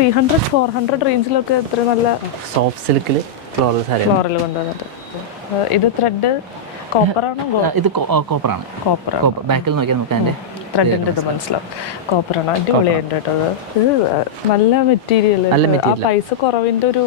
300-400 റേഞ്ചിലൊക്കെ എത്ര നല്ല സോഫ്റ്റ് സിൽക്കിൽ ഫ്ലോറൽ കൊണ്ടുവന്നിട്ട്. ഇത് ത്രെഡ് കോപ്പറാണോ? ഇത് കോപ്പറാണ്. കോപ്പർ ബാക്കിൽ നോക്കിയാൽ നമുക്ക് അതിൻ്റെ ത്രെഡിൻ്റെ ഇത് മനസ്സിലാവും. കോപ്പറാണ്. അടിപൊളിയായിട്ട് കേട്ടോ. ഇത് നല്ല മെറ്റീരിയൽ, ആ പൈസ കുറവിൻ്റെ ഒരു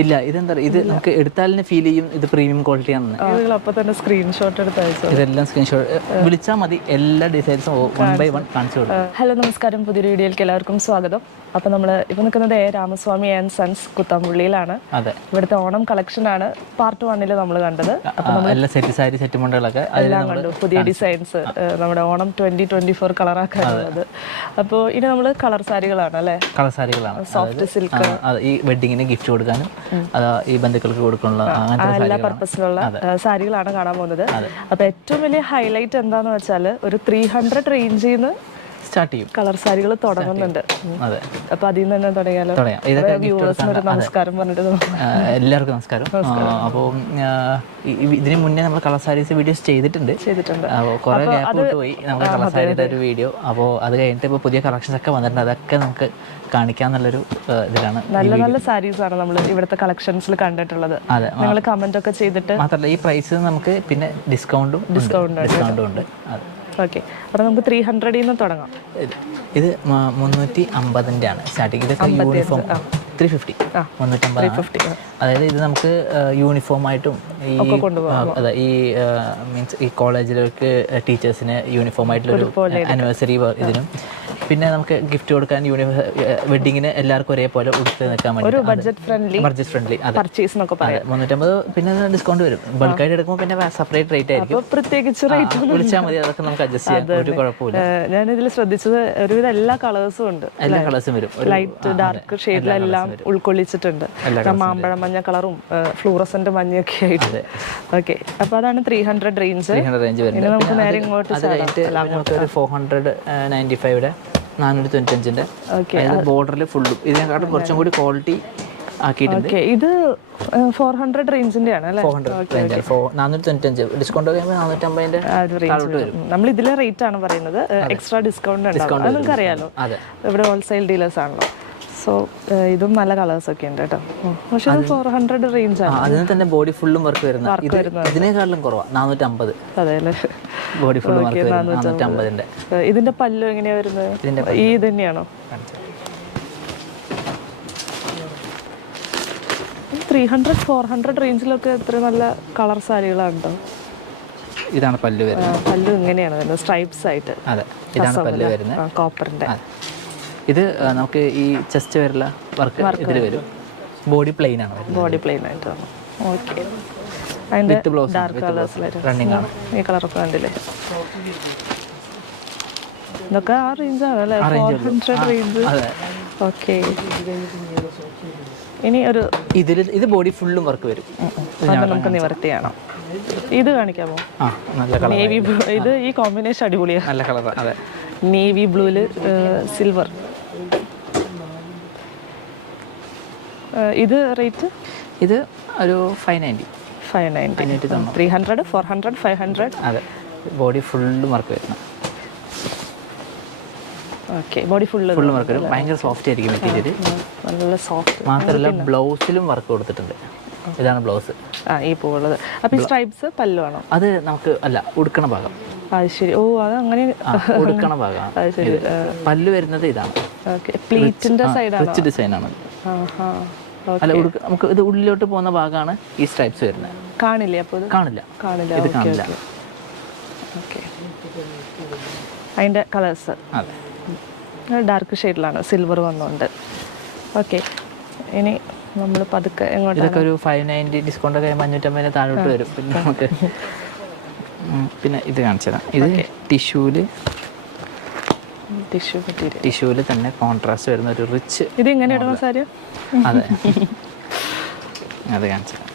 ഇല്ല. ഇതെന്താ പറയുക, ഇത് നമുക്ക് എടുത്താലിനെ ഫീൽ ചെയ്യും ഇത് പ്രീമിയം ക്വാളിറ്റി ആണെന്ന്. അപ്പോൾ തന്നെ സ്ക്രീൻഷോട്ട് എടുത്ത് അയച്ചു. ഇതെല്ലാം സ്ക്രീൻഷോട്ട് വിളിച്ചാൽ മതി, എല്ലാ ഡിസൈൻസും 1 by 1 കാണിച്ചു കൊടുക്കും. ഹലോ, നമസ്കാരം. പുതിയൊരു വീഡിയോയിലേക്ക് എല്ലാവർക്കും സ്വാഗതം. അപ്പോൾ നമ്മൾ ഇപ്പോൾ നിൽക്കുന്നത് രാമസ്വാമി ആൻഡ് സൺസ് കുത്താമ്പുള്ളിയിലാണ്. അതെ, ഇവിടുത്തെ ഓണം കളക്ഷനാണ് പാർട്ട് 1 നമ്മൾ കണ്ടത്. എല്ലാ സെറ്റ് സാരി സെറ്റ് മുണ്ടുകളൊക്കെ എല്ലാം കണ്ടു. പുതിയ ഡിസൈൻസ് നമ്മുടെ ഓണം 2024 കളറാക്കാനുള്ളത്. അപ്പോൾ ഇനി നമ്മൾ കളർ സാരികളാണ് അല്ലേ? കളർ സാരികളാണ്. സോഫ്റ്റ് സിൽക്ക്, ഈ വെഡിങ്ങിന് ഗിഫ്റ്റ് കൊടുക്കാനും ഈ ബന്ധുക്കൾക്ക് കൊടുക്കാനുള്ള എല്ലാ പർപ്പസിലുള്ള സാരികളാണ് കാണാൻ പോകുന്നത്. അപ്പോൾ ഏറ്റവും വലിയ ഹൈലൈറ്റ് എന്താന്ന് വെച്ചാൽ ഒരു 300 റേഞ്ചിൽ നിന്ന് സ്റ്റാർട്ട് ചെയ്യും കളർ സാരികൾ തുടങ്ങുന്നുണ്ട്. അപ്പൊ അതിൽ നിന്ന് തന്നെ തുടങ്ങിയാലോ? വ്യൂവേഴ്സിനൊരു നമസ്കാരം പറഞ്ഞിട്ട്. എല്ലാവർക്കും നമസ്കാരം. അപ്പോൾ ഇതിന് മുന്നേ നമ്മൾ കളർ സാരീസ് വീഡിയോസ് ചെയ്തിട്ടുണ്ട്. കുറെ ഗ്യാപ്പ് പോയി നമ്മൾ കളർ സാരിയുടെ ഒരു വീഡിയോ. അപ്പോൾ അത് കഴിഞ്ഞിട്ട് ഇപ്പോൾ പുതിയ കളക്ഷൻസ് ഒക്കെ വന്നിട്ടുണ്ട്. അതൊക്കെ നമുക്ക് കാണിക്കാന്നുള്ളൊരു ഇതിലാണ്. നല്ല നല്ല സാരീസ് ആണ് നമ്മൾ ഇവിടുത്തെ കളക്ഷൻസിൽ കണ്ടിട്ടുള്ളത്. നിങ്ങൾ കമന്റ് ഒക്കെ ചെയ്തിട്ട് മാത്രമല്ല ഈ പ്രൈസ് നമുക്ക് പിന്നെ ഡിസ്കൗണ്ടും ഉണ്ട്. ഓക്കെ, അപ്പോൾ നമുക്ക് 300 നിന്ന് തുടങ്ങാം. ഇത് 350 ആണ് സ്റ്റാർട്ടിങ്. ഇതൊക്കെ യൂണിഫോം 350. 350. അതായത് ഇത് നമുക്ക് യൂണിഫോം ആയിട്ടും അതെ ഈ മീൻസ് ഈ കോളേജിലേക്ക് ടീച്ചേഴ്സിന് യൂണിഫോം ആയിട്ടുള്ളൊരു ആനിവേഴ്സറി ഇതിനും പിന്നെ നമുക്ക് ഗിഫ്റ്റ് കൊടുക്കാൻ വെഡിങ്ങിന് എല്ലാവർക്കും ഒരേപോലെ ഉടുത്ത് നിൽക്കാൻ വേണ്ടി ബഡ്ജറ്റ് ഫ്രണ്ട്ലി പർച്ചേസിനൊക്കെ പറയാം. 350. പിന്നെ ഡിസ്കൗണ്ട് വരും. ബൾക്കായിട്ട് എടുക്കുമ്പോൾ പിന്നെ സെപ്പറേറ്റ് റേറ്റ് ആയിരിക്കും. പ്രത്യേകിച്ച് റേറ്റ് വിളിച്ചാൽ മതി, അതൊക്കെ നമുക്ക് അഡ്ജസ്റ്റ് ചെയ്യാം. ഒരു കുഴപ്പമില്ല. ഞാനിതിൽ ശ്രദ്ധിച്ചത് ഒരുവിധം എല്ലാ കളേഴ്സും ഉണ്ട്. എല്ലാ കളേഴ്സും വരും. ലൈറ്റ് ഡാർക്ക് ഷെയ്ഡിലെല്ലാം ഉൾക്കൊള്ളിച്ചിട്ടുണ്ട്. മാമ്പഴ മഞ്ഞ കളറും ഫ്ലൂറസന്റ് മഞ്ഞയൊക്കെ ആയിട്ട്. ഓക്കെ, അപ്പൊ അതാണ് 300 റേഞ്ച് വരുന്നത്. നമുക്ക് നേരെ ഇങ്ങോട്ട് അത് കഴിഞ്ഞിട്ട് നമുക്ക് ഒരു 495 495 ബോർഡറിൽ ഫുള്ളും ഇതിനെക്കാട്ടും കുറച്ചും കൂടി ക്വാളിറ്റി ആക്കിയിട്ടുണ്ട്. ഇത് 400 റേഞ്ചിന്റെ ആണ് അല്ലേ? 495 ഡിസ്കൗണ്ട് കഴിയുമ്പോൾ 450 വരും. നമ്മൾ ഇതിലെ റേറ്റ് ആണ് പറയുന്നത്. എക്സ്ട്രാ ഡിസ്കൗണ്ട് ഉണ്ടാവും, അത് നിങ്ങൾക്ക് അറിയാലോ. ഇവിടെ ഹോൾസെയിൽ ഡീലേഴ്സ് ആണല്ലോ. സോ ഇതും നല്ല കളേഴ്സ് ഒക്കെ ഉണ്ട് കേട്ടോ. പക്ഷെ അത് 400 റേഞ്ച് ആണ്. അതിന് തന്നെ ബോഡി ഫുള്ളും വർക്ക് വരുന്നത്. ഇതിനേക്കാളും കുറവാ 450. അതെ അല്ലേ? ബോഡി ഫുള്ളും വർക്ക് വരുന്നത് 450. ഇതിന്റെ പല്ലു എങ്ങനെയാ വരുന്നത്? ഈ ഇത് തന്നെയാണോ? 300-400 റേഞ്ചിലൊക്കെ എത്ര നല്ല കളർ സാരികളുണ്ടോ? ഇതാണ് പല്ലു വരുന്നത്. പല്ലു ഇങ്ങനെയാണ് വരുന്നത്, സ്ട്രൈപ്സ് ആയിട്ട്. അതെ, ഇതാണ് പല്ലു വരുന്നത്. കോപ്പറിന്റെ. ഇത് നമുക്ക് ഈ ചെസ്റ്റ് വരെയുള്ള വർക്ക് ഇതിൽ വരും. ബോഡി പ്ലെയിൻ ആണ്. ബോഡി പ്ലെയിൻ ആയിട്ട്. ഓക്കെ, അതിന്റെ ഡാർക്ക് കളേഴ്സിലായിട്ട് റണ്ണിങ് ആണ്. ഈ കളറൊക്കെ കണ്ടില്ലേ? ഇതൊക്കെ ആ റേഞ്ചാണ് അല്ലേ? 400 റേഞ്ച്. ഓക്കെ, ഇനി ഒരു ഇത് ബോഡി ഫുള്ളും വർക്ക് വരും. അത് നമുക്ക് നിവർത്തിയാണ്. ഇത് കാണിക്കാമോ? നല്ല കളർ. Navy blue. ഇത് ഈ കോമ്പിനേഷൻ അടിപൊളിയാണ്. നല്ല കളറാണ്. അതെ, നേവി ബ്ലൂല് സിൽവർ. ഇത് റേറ്റ്? ഇത് ഒരു 590. 300, 400, 500. അതെ, ബോഡി ഫുള്ളും വർക്ക് വരുന്നത്. ഓക്കെ, ബോഡി ഫുള്ളും വർക്ക് വരും. ഭയങ്കര സോഫ്റ്റ് ആയിരിക്കും മെറ്റീരിയൽ. നല്ല സോഫ്റ്റ്. മാത്രമല്ല ബ്ലൗസിലും വർക്ക് കൊടുത്തിട്ടുണ്ട്. ഇതാണ് ബ്ലൗസ്. ഈ പൂവുള്ളത്. അപ്പോൾ ഈ സ്ട്രൈപ്സ് പല്ലു ആണോ? അത് നമുക്ക് അല്ല, ഉടുക്കണ ഭാഗം. അത് ശരി. ഓ, അത് അങ്ങനെ ഉടുക്കണ ഭാഗമാണ്. അത് ശരി. പല്ലു വരുന്നത് ഇതാണ്. ഓക്കെ, പ്ലീറ്റിന്റെ സൈഡാണ്. റിച്ച് ഡിസൈൻ ആണ്. അല്ല, നമുക്ക് ഇത് ഉള്ളിലോട്ട് പോകുന്ന ഭാഗമാണ് ഈ സ്ട്രൈപ്സ് വരുന്നത്. കാണില്ലേ? അപ്പോൾ ഇത് കാണില്ല. ഇത് കാണില്ല. ഓക്കെ, അതിന്റെ കളേഴ്സ് അതെ ഡാർക്ക് ഷെയ്ഡിലാണ്, സിൽവർ വന്നുകൊണ്ട്. ഓക്കെ, ഇനി നമ്മൾ പതുക്കെ എങ്ങോട്ട്? ഇതൊക്കെ ഒരു 590 ഡിസ്കൗണ്ട് ഒക്കെ 550 താഴോട്ട് വരും. പിന്നെ നമുക്ക് പിന്നെ ഇത് കാണിച്ചതാണ്. ഇത് ടിഷ്യൂല് തന്നെ കോൺട്രാസ്റ്റ് വരുന്ന ഒരു റിച്ച്. ഇത് എങ്ങനെ ഇടുന്ന സാരി? അതെ, അത് കാണിച്ചതാണ്.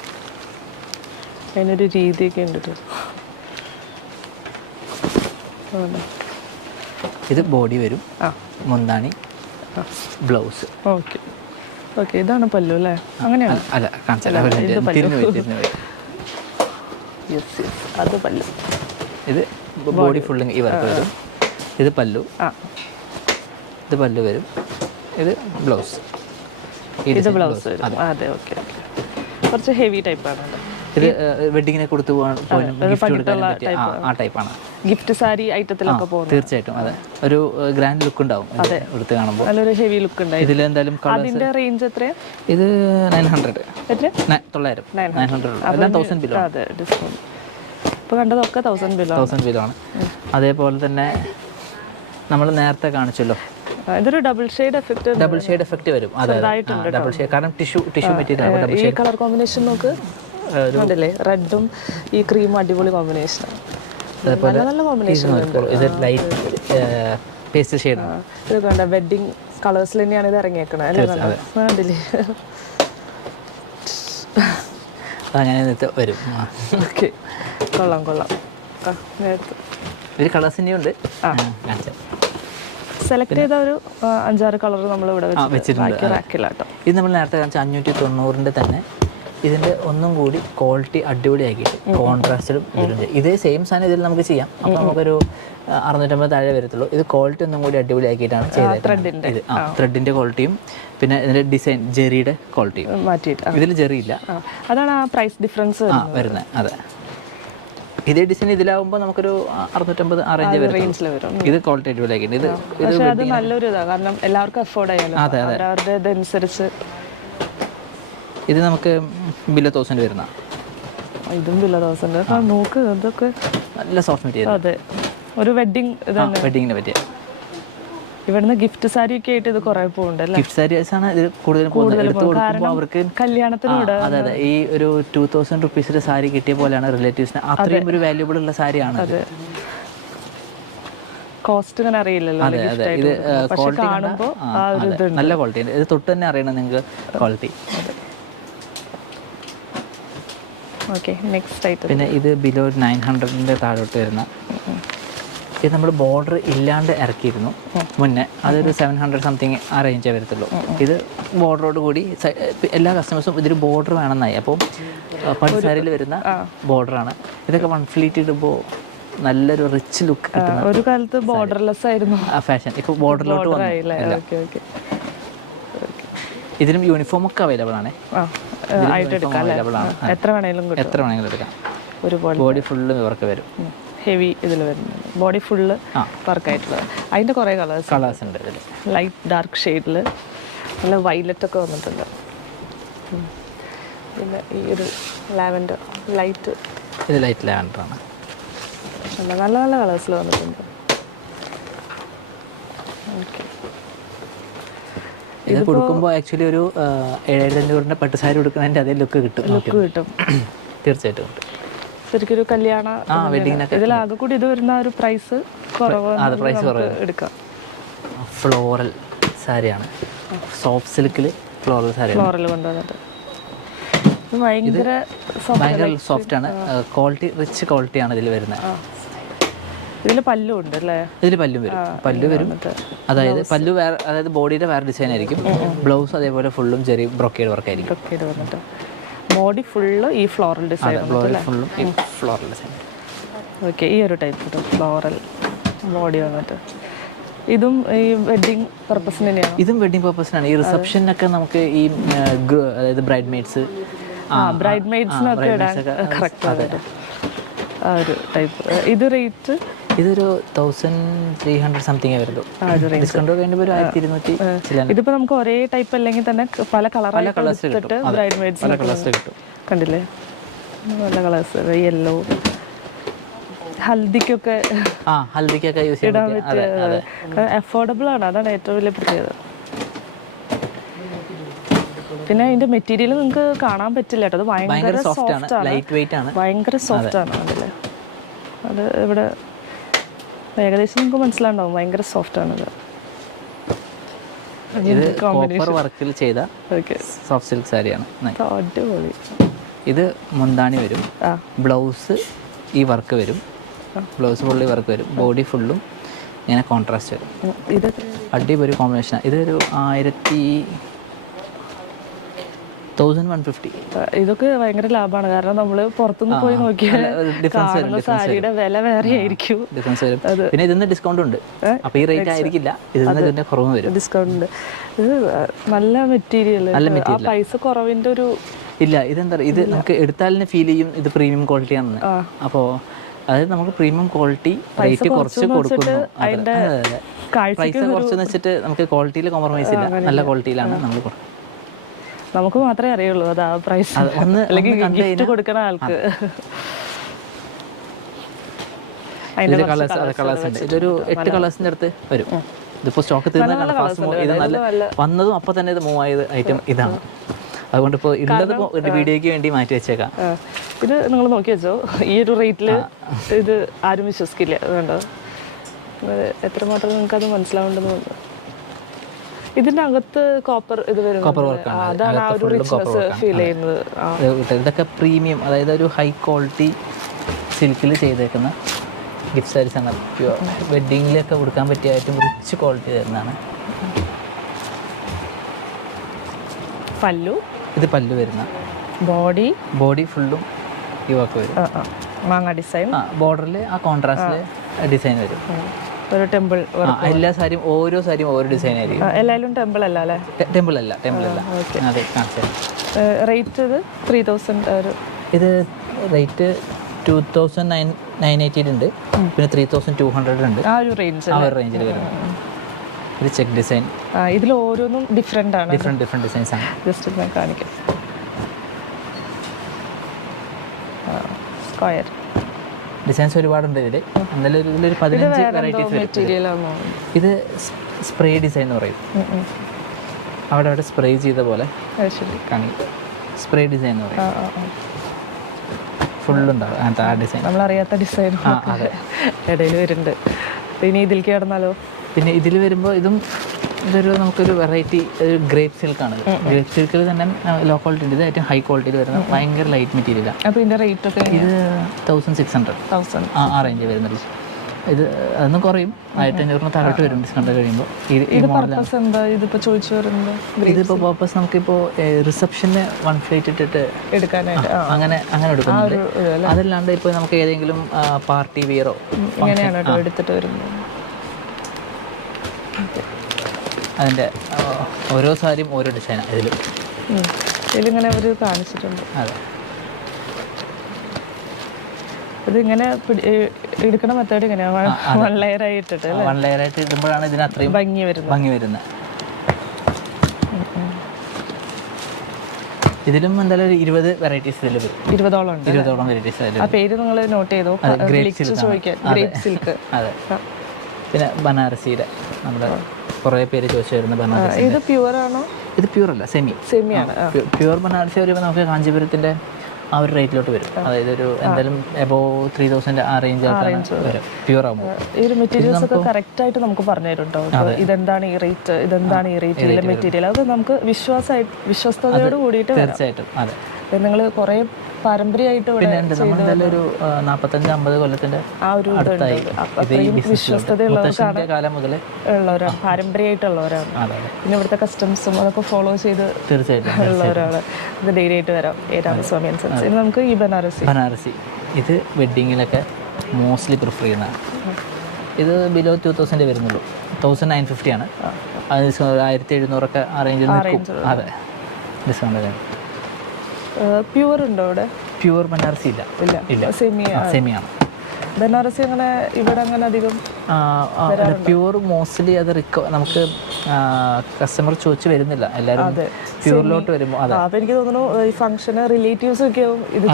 അതിനൊരു രീതിയൊക്കെ ഉണ്ട്. ഇത് ബോഡി വരും, മുന്താണി, ബ്ലൗസ്. ഓക്കെ ഓക്കെ, ഇതാണ് പല്ലു അല്ലേ? അങ്ങനെയാണ്? അല്ല, കാണിച്ചല്ല. അത് പല്ലു. ഇത് ബോഡി ഫുള്ളിങ് ഈ വർക്ക് വരും. ഇത് പല്ലു. ഇത് പല്ലു വരും. ഇത് ബ്ലൗസ്. ഇത് ബ്ലൗസ് വരും. അതെ, ഓക്കെ. കുറച്ച് ഹെവി ടൈപ്പാണ്. ഇത് വെഡിങ്ങിനെ കൊടുത്തു ആ ടൈപ്പാണ്. ഗിഫ്റ്റ് സാരി ഐറ്റത്തിലൊക്കെ പോകും. തീർച്ചയായിട്ടും അതെ, ഒരു ഗ്രാൻഡ് ലുക്ക് ഉണ്ടാവും എടുത്ത് കാണുമ്പോൾ. നല്ലൊരു ഹെവി ലുക്ക് ഉണ്ട്. ഇതിൽ എന്തായാലും അതിന്റെ റേഞ്ച് എത്രയാണ്? ഇത് 900. എത്ര? 900. 1000 ബിലോ. അതെ, ഡിസ്കൗണ്ട്. ഇപ്പോൾ കണ്ടതൊക്കെ 1000 ബിലോ ആണ്. അതേപോലെ തന്നെ നമ്മൾ നേരത്തെ കാണിച്ചല്ലോ, ഇതൊരു ഡബിൾ ഷെയ്ഡ് എഫക്റ്റ് വരും. അതെ, ഡബിൾ ഷെയ്ഡ്, കാരണം ടിഷ്യൂ മെറ്റീരിയൽ. ഈ കളർ കോമ്പിനേഷൻ നോക്ക്, ഉണ്ടല്ലേ, റെഡും ഈ ക്രീമും അടിപൊളി കോമ്പിനേഷനാണ്. നല്ല കോമ്പിനേഷൻ. ഇത് ലൈറ്റ് പേസ്റ്റൽ ഷെയ്ഡാണ്. ഇത് കണ്ട വെഡിങ് കളേഴ്സിൽ തന്നെയാണ് ഇത് ഇറങ്ങിയേക്കണത് അല്ലേ? കണ്ടില്ലേ? അങ്ങനെ വരും. ഓക്കെ, കൊള്ളാം. ഒരു കളേഴ്സ് തന്നെയുണ്ട്. സെലക്ട് ചെയ്ത ഒരു 5-6 കളർ നമ്മൾ ഇവിടെ വെച്ചിട്ടുണ്ട്. ഇത് നമ്മൾ നേരത്തെ കാണിച്ച 590 തന്നെ ഇതിൻ്റെ ഒന്നും കൂടി ക്വാളിറ്റി അടിപൊളിയാക്കിയിട്ട് കോൺട്രാസ്റ്റിലും ഇതിലുണ്ട്. ഇതേ സെയിം സാധനം ഇതിൽ നമുക്ക് ചെയ്യാം. അപ്പോൾ നമുക്കൊരു 650 താഴെ വരത്തുള്ളൂ. ഇത് ക്വാളിറ്റി ഒന്നും കൂടി അടിപൊളിയാക്കിയിട്ടാണ് ചെയ്തത്. ഇത് ത്രെഡിൻ്റെ ക്വാളിറ്റിയും പിന്നെ ഇതിൻ്റെ ഡിസൈൻ ജെറിയുടെ ക്വാളിറ്റിയും മാറ്റിയിട്ട്. ഇതിൽ ജെറി ഇല്ല, അതാണ് ആ പ്രൈസ് ഡിഫറൻസ് വരുന്നത്. അതെ, ഇതേ ഡിസൈൻ ഇതിലാവുമ്പോൾ നമുക്കൊരു 650 ആ റേഞ്ചിൽ വരും. ഇത് ക്വാളിറ്റി അടിപൊളിയാക്കിയിട്ടുണ്ട്. ഇത് നല്ലൊരു ഇതാണ്, കാരണം എല്ലാവർക്കും അഫോർഡ് ചെയ്യാലോ. അവരുടെ ഇതനുസരിച്ച് ഇത് നമുക്ക് ബിലോ 1000 വരുന്ന. ഇതും ബിലോ 1000. നോക്ക്, ഇതൊക്കെ നല്ല സോഫ്റ്റ് മെറ്റീരിയൽ. അതെ, ഒരു വെഡിങ്ങിനെ പറ്റിയ. ഇവിടുന്ന് ഗിഫ്റ്റ് സാരി ഒക്കെ ആയിട്ട് ഇത് കുറെ പോകുന്നുണ്ടല്ലേ? ഗിഫ്റ്റ് സാരീസ് ആണ് ഇത് കൂടുതൽ അവർക്ക് കല്യാണത്തിനോട്. അതെ, ഈ ഒരു 2000 റുപ്പീസിന്റെ സാരി കിട്ടിയ പോലെയാണ് റിലേറ്റീവ്സിന്. അത്രയും ഒരു വാല്യൂബിൾ ഉള്ള സാരിയാണ്. അതെ, കോസ്റ്റ് ഇങ്ങനെ അറിയില്ലല്ലോ. ഇത് ക്വാളിറ്റി നല്ല ക്വാളിറ്റി ഉണ്ട്. ഇത് തൊട്ട് തന്നെ അറിയണം നിങ്ങൾക്ക് ക്വാളിറ്റി. Okay, next item. പിന്നെ ഇത് ബിലോ 900 താഴോട്ട് വരുന്ന. ഇത് നമ്മൾ ബോർഡർ ഇല്ലാണ്ട് ഇറക്കിയിരുന്നു മുന്നേ. അതൊരു 700 സംതിങ് ആ റേഞ്ചേ വരത്തുള്ളൂ. ഇത് ബോർഡറോട് കൂടി എല്ലാ കസ്റ്റമേഴ്സും ഇതൊരു ബോർഡർ വേണമെന്നായി. അപ്പോൾ പട്ടുസാരിയിൽ വരുന്ന ബോർഡറാണ്. ഇതൊക്കെ വൺ ഫ്ലീറ്റ് ഇടുമ്പോൾ നല്ലൊരു റിച്ച് ലുക്ക് കിട്ടും. ഒരു കാലത്ത് ബോർഡർലെസ് ആയിരുന്നു ആ ഫാഷൻ, ഇപ്പോൾ ബോർഡറിലോട്ട് വന്നു. ഇതിലും യൂണിഫോം ഒക്കെ അവൈലബിൾ ആണ്. അവൈലബിൾ ആണ്. എത്ര വേണമെങ്കിലും എടുക്കാം. ബോഡി ഫുള്ള് വർക്ക് വരും. ഹെവി ഇതിൽ വരുന്നുണ്ട്. ബോഡി ഫുള്ള് വർക്കായിട്ടുള്ളത്. അതിൻ്റെ കുറേ കളേഴ്സ് ഉണ്ട് ഇതിൽ. ലൈറ്റ് ഡാർക്ക് ഷെയ്ഡിൽ നല്ല വൈലറ്റ് ഒക്കെ വന്നിട്ടുണ്ട്. പിന്നെ ഈ ഒരു ലാവൻഡർ ലൈറ്റ്, ഇത് ലൈറ്റ് ലാവൻഡറാണ്. നല്ല നല്ല കളേഴ്സിൽ വന്നിട്ടുണ്ട്. ഓക്കെ, ഇത് കൊടുക്കുമ്പോൾ ആക്ച്വലി ഒരു 7500 പട്ടുസാരി കൊടുക്കുന്നതിൻ്റെ അതേ ലുക്ക് കിട്ടും. തീർച്ചയായിട്ടും ഉണ്ട്. ശരിക്കൊരു കല്യാണ ഇതിലാകെ കൂടി ഇത് വരുന്ന ഒരു പ്രൈസ് കുറവ് എടുക്കാം. ഫ്ലോറൽ സാരിയാണ്, സോഫ്റ്റ് സിൽക്കിൽ ഫ്ലോറൽ കൊണ്ടുവന്നിട്ട് ഭയങ്കര സോഫ്റ്റ് ആണ്. ക്വാളിറ്റി റിച്ച് ക്വാളിറ്റിയാണ് ഇതിൽ വരുന്നത്. ഇതിൽ പല്ലും ഉണ്ട് അല്ലേ? ഇതിൽ പല്ലു വരും. അതായത് പല്ലു വേറെ, അതായത് ബോഡിയുടെ വേറെ ഡിസൈൻ ആയിരിക്കും. ബ്ലൗസ് അതേപോലെ ഫുള്ളും ചെറിയ ബ്രൊക്കേഡ് വർക്ക് ആയിരിക്കും. ബോഡി ഫുള്ള് ഈ ഫ്ലോറൽ ഡിസൈൻ. ഓക്കെ, ഈ ഒരു ടൈപ്പ് ഫ്ലോറൽ ബോഡി വന്നിട്ട് ഇതും ഈ വെഡിങ് പർപ്പസിന് തന്നെയാണ്. ഇതും വെഡിങ് പർപ്പസിനാണ്. ഈ റിസപ്ഷനൊക്കെ നമുക്ക് ഈ അതായത് ബ്രൈഡ് മെയ്ഡ്സിനൊക്കെ ഇടാൻ കറക്റ്റ് ആയിട്ട് ആ ഒരു ടൈപ്പ്. ഇത് റേറ്റ് ഇതൊരു 1300 സംതിങ് വരുള്ളൂ. ഡിസ്കൗണ്ട് കഴിഞ്ഞപ്പോൾ 1200. ഇതിപ്പോൾ നമുക്ക് ഒരേ ടൈപ്പ് അല്ലെങ്കിൽ തന്നെ പല കളേഴ്സ് ബ്രൈഡ് മെയ്ഡ്സ് കിട്ടും. കണ്ടില്ലേ, നല്ല കളേഴ്സ്. യെല്ലോ ഹൽദിക്കൊക്കെ യൂസ് ഇടാൻ പറ്റിയ, അഫോർഡബിൾ ആണ്. അതാണ് ഏറ്റവും വലിയ പ്രത്യേകത. പിന്നെ അതിന്റെ മെറ്റീരിയൽ നിങ്ങൾക്ക് കാണാൻ പറ്റില്ല കേട്ടോ. അത് ഭയങ്കര സോഫ്റ്റ് ആണ്. ഭയങ്കര സോഫ്റ്റ് ആണ്. അതല്ലേ, അത് ഇവിടെ ഏകദേശം നിങ്ങൾക്ക് മനസ്സിലാണ്ടാവും. ഭയങ്കര സോഫ്റ്റ് ആണത്. വർക്കിൽ ചെയ്ത സോഫ്റ്റ് സിൽക്ക് സാരിയാണ്. അടിപൊളി. ഇത് മുന്താണി വരും. ബ്ലൗസ് ഈ വർക്ക് വരും. ബ്ലൗസ് ഫുള്ളി വർക്ക് വരും. ബോഡി ഫുള്ളും ഇങ്ങനെ കോൺട്രാസ്റ്റ് വരും. ഇത് അടിപൊളി കോമ്പിനേഷനാണ്. ഇതൊരു 1000 1150. ഇതൊക്കെ ഭയങ്കര ലാഭമാണ്, കാരണം നമ്മൾ പുറത്തുനിന്ന് പോയി നോക്കിയാൽ കാണുന്ന സാരിയുടെ വില വേറെ ആയിരിക്കും. ഡിഫറൻസ് വരും. പിന്നെ ഇതിന് ഡിസ്കൗണ്ട് ഉണ്ട്, അപ്പോൾ ഈ റേറ്റ് ആയിരിക്കില്ല, ഇതിന് കുറവ് വരും. ഡിസ്കൗണ്ട് ഉണ്ട്. ഇത് നല്ല മെറ്റീരിയൽ, ആ പൈസ കുറവിന്റെ ഒരു ഇല്ല. ഇതെന്താ പറയുക, ഇത് നമുക്ക് എടുത്താലിനെ ഫീൽ ചെയ്യും ഇത് പ്രീമിയം ക്വാളിറ്റി ആണെന്ന്. അപ്പോൾ അതായത് നമുക്ക് പ്രീമിയം ക്വാളിറ്റി റേറ്റ് കുറച്ച് കൊടുക്കുന്നു. പ്രൈസ് കുറച്ചെന്ന് വെച്ചിട്ട് നമുക്ക് ക്വാളിറ്റിയിൽ കോംപ്രമൈസ് ഇല്ല, നല്ല ക്വാളിറ്റിയിലാണ് നമ്മൾ കൊടുക്കുന്നത്. നമുക്ക് മാത്രമേ അറിയുള്ളൂ അത് ആ പ്രൈസ്, അല്ലെങ്കിൽ ഗിഫ്റ്റ് കൊടുക്കുന്ന ആൾക്ക്. കളേഴ്സ് ഉണ്ട്, ഇതൊരു 8 കളേഴ്സിൻ്റെ അടുത്ത് വരും. ഇതിപ്പോൾ സ്റ്റോക്ക് തീർന്ന ഫാസ്റ്റ് മൂവ്, ഇത് നല്ല വന്നതും അപ്പോൾ തന്നെ ഇത് മൂവ് ആയത് ഐറ്റം ഇതാണ്. അതുകൊണ്ട് ഇപ്പോൾ ഉള്ളത് ഒരു വീഡിയോയ്ക്ക് വേണ്ടി മാറ്റി വെച്ചേക്കാം. ഇത് നിങ്ങൾ നോക്കി വെച്ചോ, ഈ ഒരു റേറ്റിൽ ഇത് ആരും വിശ്വസിക്കില്ല. അതുകൊണ്ടോ എത്രമാത്രം നിങ്ങൾക്ക് അത് മനസ്സിലാവേണ്ടത്. ഇതിന്റെ അകത്ത് കോപ്പർ ഇത് വരുന്നത്, അതാണ് ആ ഒരു റിച്ച്നെസ് ഫീൽ ചെയ്യുന്നത്. ഇതൊക്കെ പ്രീമിയം, അതായത് ഒരു ഹൈ ക്വാളിറ്റി സിൽക്കിൽ ചെയ്തേക്കുന്ന ഗിഫ്റ്റ് സാരീസ് ആണ്. വെഡ്ഡിങ്ങിലൊക്കെ കൊടുക്കാൻ പറ്റിയ ഏറ്റവും റിച്ച് ക്വാളിറ്റി തരുന്നതാണ്. പല്ലു, ഇത് പല്ലു വരുന്ന ബോഡി ഫുള്ളും ഈ വർക്ക് വരും. മാങ്ങ ഡിസൈൻ, ബോർഡറിൽ ആ കോൺട്രാസ്റ്റിൽ ഡിസൈൻ വരും. ഒരു ടെമ്പിൾ, എല്ലാ സാരിയും ഓരോ ഡിസൈൻ ആയിരിക്കും. എല്ലാവരും ടെമ്പിൾ അല്ല അല്ലേ? ടെമ്പിൾ അല്ല. അതെ, റേറ്റ് ഇത് 3000. ഇത് റേറ്റ് 2980 ഉണ്ട്, പിന്നെ 3200 ഉണ്ട്. ആ ഒരു റേഞ്ചിൽ വരുന്നത്. ഇത് ചെക്ക് ഡിസൈൻ, ഇതിൽ ഓരോന്നും ഡിഫറെൻ്റ് ആണ്, ഡിഫറെൻറ്റ് ഡിസൈൻസ് ആണ്. ജസ്റ്റ് ഞാൻ കാണിക്കാം. സ്ക്വയർ ഡിസൈൻസ് ഒരുപാടുണ്ട് ഇതിൽ. എന്നാലും ഇതിലൊരു 15 വെറൈറ്റീസ്. ഇത് സ്പ്രേ ഡിസൈൻ എന്ന് പറയും. അവിടെ സ്പ്രേ ചെയ്ത പോലെ കാണിക്കും. സ്പ്രേ ഡിസൈൻ എന്ന് പറയും. ഫുള്ളുണ്ടാവും അങ്ങനത്തെ ആ ഡിസൈൻ, നമ്മളറിയാത്ത ഡിസൈൻ ഇടയിൽ വരുന്നുണ്ട്. പിന്നെ ഇതിലേക്ക് കിടന്നാലോ? പിന്നെ ഇതിൽ വരുമ്പോൾ ഇതൊരു നമുക്കൊരു വെറൈറ്റി, ഒരു ഗ്രേപ്പ് സിൽക്കാണ്. ഗ്രേപ്പ് സിൽക്കിൽ തന്നെ ലോ ക്വാളിറ്റി ഉണ്ട്. ഇത് ഏറ്റവും ഹൈ ക്വാളിറ്റിയിൽ വരുന്ന ഭയങ്കര ലൈറ്റ് മെറ്റീരിയലാണ്. അപ്പോൾ ഇതിൻ്റെ റേറ്റ് ഒക്കെ ഇത് 1600 ആ റേഞ്ച് വരുന്നുള്ളൂ. ഇത് അതൊന്നും കുറയും, 1500 താഴോട്ട് വരും ഡിസ്കൗണ്ട് കഴിയുമ്പോൾ. ഇതിപ്പോൾ പർപ്പസ് നമുക്കിപ്പോൾ റിസപ്ഷന് 1 ഫ്ലൈറ്റ് ഇട്ടിട്ട് എടുക്കാനായിട്ട് അങ്ങനെ എടുക്കുന്നുണ്ട്. അതല്ലാണ്ട് ഇപ്പോൾ നമുക്ക് ഏതെങ്കിലും പാർട്ടി വിയറോ ഇങ്ങനെയാണ് എടുത്തിട്ട് വരുന്നത്. അതിൻ്റെ ഓരോ സാരിയും ഓരോ ഡിസൈനാണ് ഇതിലിങ്ങനെ അവർ കാണിച്ചിട്ടുണ്ട്. അതെ, ഇതിങ്ങനെ എടുക്കണ മെത്തേഡ് ഇങ്ങനെയാണ്, 1 ലെയർ ആയി ഇട്ടിട്ട് 1 ലെയർ ആയിട്ട് ഇടുമ്പോഴാണ് ഇതിന് അത്രയും ഭംഗി വരുന്നത്. ഇതിലും എന്തായാലും ഒരു 20 വെറൈറ്റീസ് ഇതിൽ വരും. 20ഓളം വെറൈറ്റീസ്. ആ പേര് നിങ്ങൾ നോട്ട് ചെയ്തോ? Grape silk. അതെ. പിന്നെ ബനാറസിയുടെ നമ്മുടെ കുറേ പേര് ചോദിച്ചു വരുന്ന ബനാറസി. ഇത് പ്യുവർ ആണോ? ഇത് പ്യുവർ അല്ല, സെമിയാണ്. പ്യുവർ ബനാറസി വരുമ്പോൾ നമുക്ക് കാഞ്ചീപുരത്തിൻ്റെ ആ ഒരു റേറ്റിലോട്ട് വരും. അതായത് ഒരു എന്തായാലും എബോവ് 3000 ആ റേഞ്ച് വരും പ്യുവർ ആകുമ്പോൾ. ഈ ഒരു മെറ്റീരിയൽസ് ഒക്കെ കറക്റ്റ് ആയിട്ട് നമുക്ക് പറഞ്ഞു തരുന്നുണ്ടോ? ഇതെന്താണ് ഈ റേറ്റ്, ഇതെന്താണ് ഈ റേറ്റ്, ഇതിലെ മെറ്റീരിയൽ, അത് നമുക്ക് വിശ്വസ്തയോട് കൂടിയിട്ട്. തീർച്ചയായിട്ടും. അതെ, നിങ്ങൾ കുറേ പാരമ്പര്യമായിട്ട് ഒരു 45-50 കൊല്ലത്തിന്റെ ആ ഒരു വിശ്വസ്തതയുള്ളവർക്കാണ്, കാലം മുതൽ ഉള്ളവരാണ്, പാരമ്പര്യമായിട്ടുള്ളവരാണ്. പിന്നെ ഇവിടുത്തെ കസ്റ്റംസും അതൊക്കെ ഫോളോ ചെയ്ത് തീർച്ചയായിട്ടും ഉള്ളവരാണ്. ഇത് ഡെയിലി ആയിട്ട് വരാം. രാമസ്വാമി ആൻഡ് ഇനി നമുക്ക് ഈ ബനാറസി ഇത് വെഡ്ഡിങ്ങിലൊക്കെ മോസ്റ്റ്ലി പ്രിഫർ ചെയ്യുന്നതാണ്. ഇത് ബിലോ 2000 വരുന്നുള്ളൂ. 1950 ആണ്. അത് 1700 ആ റേഞ്ചിൽ നിൽക്കും. അതെ, ഡിസ്കൗണ്ട്. പ്യുവർ ഉണ്ടോ ഇവിടെ? പ്യുവർ ബനാറസി ഇല്ല, സെമിയാണ്. ബനാറസി അങ്ങനെ ഇവിടെ അങ്ങനെ അധികം പ്യുവർ മോസ്റ്റ്ലി അത് നമുക്ക് കസ്റ്റമർ ചോദിച്ചു വരുന്നില്ല. എല്ലാവരും പ്യുവറിലോട്ട് വരുമ്പോൾ എനിക്ക് തോന്നുന്നു ഈ ഫംഗ്ഷന് റിലേറ്റീവ്സ് ഒക്കെ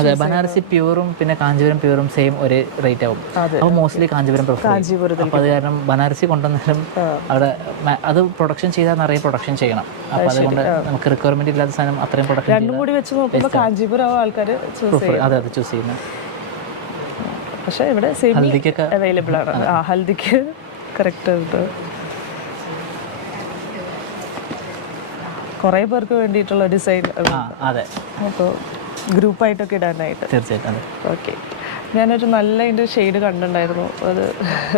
അതെ. ബനാറസി പ്യുവറും പിന്നെ കാഞ്ചീപുരം പ്യുവറും സെയിം ഒരേ റേറ്റ് ആവും. അപ്പോൾ മോസ്റ്റ്ലി കാഞ്ചീപുരം പ്രിഫർ ചെയ്യും. അപ്പോൾ അത് കാരണം ബനാറസി കൊണ്ടുവന്നാലും അവിടെ അത് പ്രൊഡക്ഷൻ ചെയ്താൽ നിറയെ പ്രൊഡക്ഷൻ ചെയ്യണം. അപ്പോൾ അതുകൊണ്ട് നമുക്ക് റിക്വയർമെന്റ് ഇല്ലാത്ത സാധനം അത്രയും പ്രൊഡക്ഷൻ രണ്ടും കൂടി വെച്ച് നോക്കുമ്പോൾ കാഞ്ചീപുരം ആൾക്കാർ അതെ ചൂസ് ചെയ്യുന്നത്. പക്ഷേ ഇവിടെ സെമി അവൈലബിൾ ആണ്. ഹൽദിക്ക് കറക്റ്റ് ഇത് കുറേ പേർക്ക് വേണ്ടിയിട്ടുള്ള ഡിസൈൻ. അതെ, അപ്പോൾ ഗ്രൂപ്പായിട്ടൊക്കെ ഇടാനായിട്ട്. തീർച്ചയായിട്ടും. ഓക്കെ, ഞാനൊരു നല്ല അതിന്റെ ഷെയ്ഡ് കണ്ടിട്ടുണ്ടായിരുന്നു, അത്